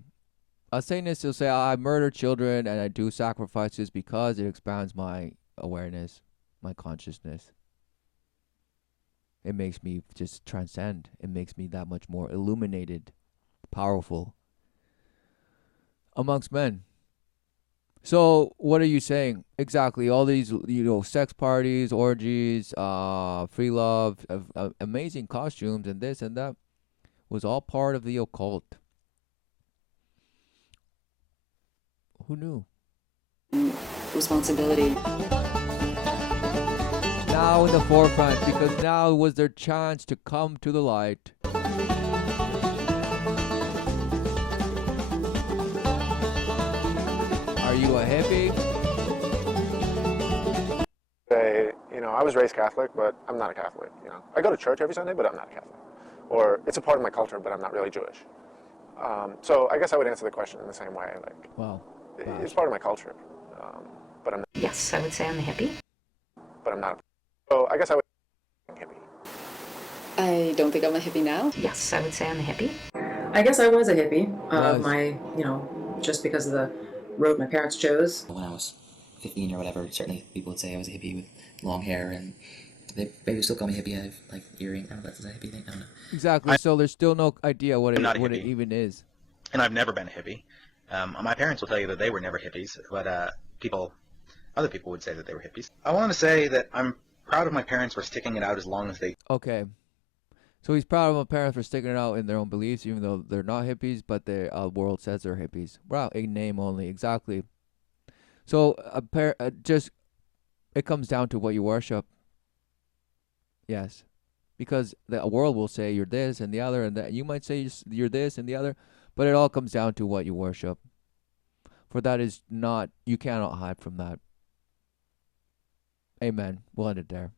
A Satanist will say, I murder children and I do sacrifices because it expands my awareness, my consciousness. It makes me just transcend. It makes me that much more illuminated, powerful amongst men. So what are you saying? Exactly. All these, sex parties, orgies, free love, amazing costumes and this and that was all part of the occult. Who knew? Responsibility. Now in the forefront, because now was their chance to come to the light. Are you a hippie? I was raised Catholic, but I'm not a Catholic. I go to church every Sunday, but I'm not a Catholic. Or it's a part of my culture, but I'm not really Jewish. So I guess I would answer the question in the same way. Wow. It's part of my culture, but I'm not. Yes, I would say I'm a hippie. But I'm not. So I guess I would say I'm a hippie. I don't think I'm a hippie now. Yes, I would say I'm a hippie. I guess I was a hippie. Just because of the road my parents chose. When I was 15 or whatever, certainly people would say I was a hippie with long hair, and they maybe still call me hippie. I have earrings. I don't know if that's a hippie thing. I don't know. Exactly. So there's still no idea what it even is. And I've never been a hippie. My parents will tell you that they were never hippies, but other people would say that they were hippies. I want to say that I'm proud of my parents for sticking it out as long as they. Okay. So he's proud of my parents for sticking it out in their own beliefs, even though they're not hippies, but the world says they're hippies. Wow, a name only, exactly. So it comes down to what you worship. Yes, because the world will say you're this and the other, and that you might say you're this and the other, but it all comes down to what you worship. For that is not, you cannot hide from that. Amen. We'll end it there.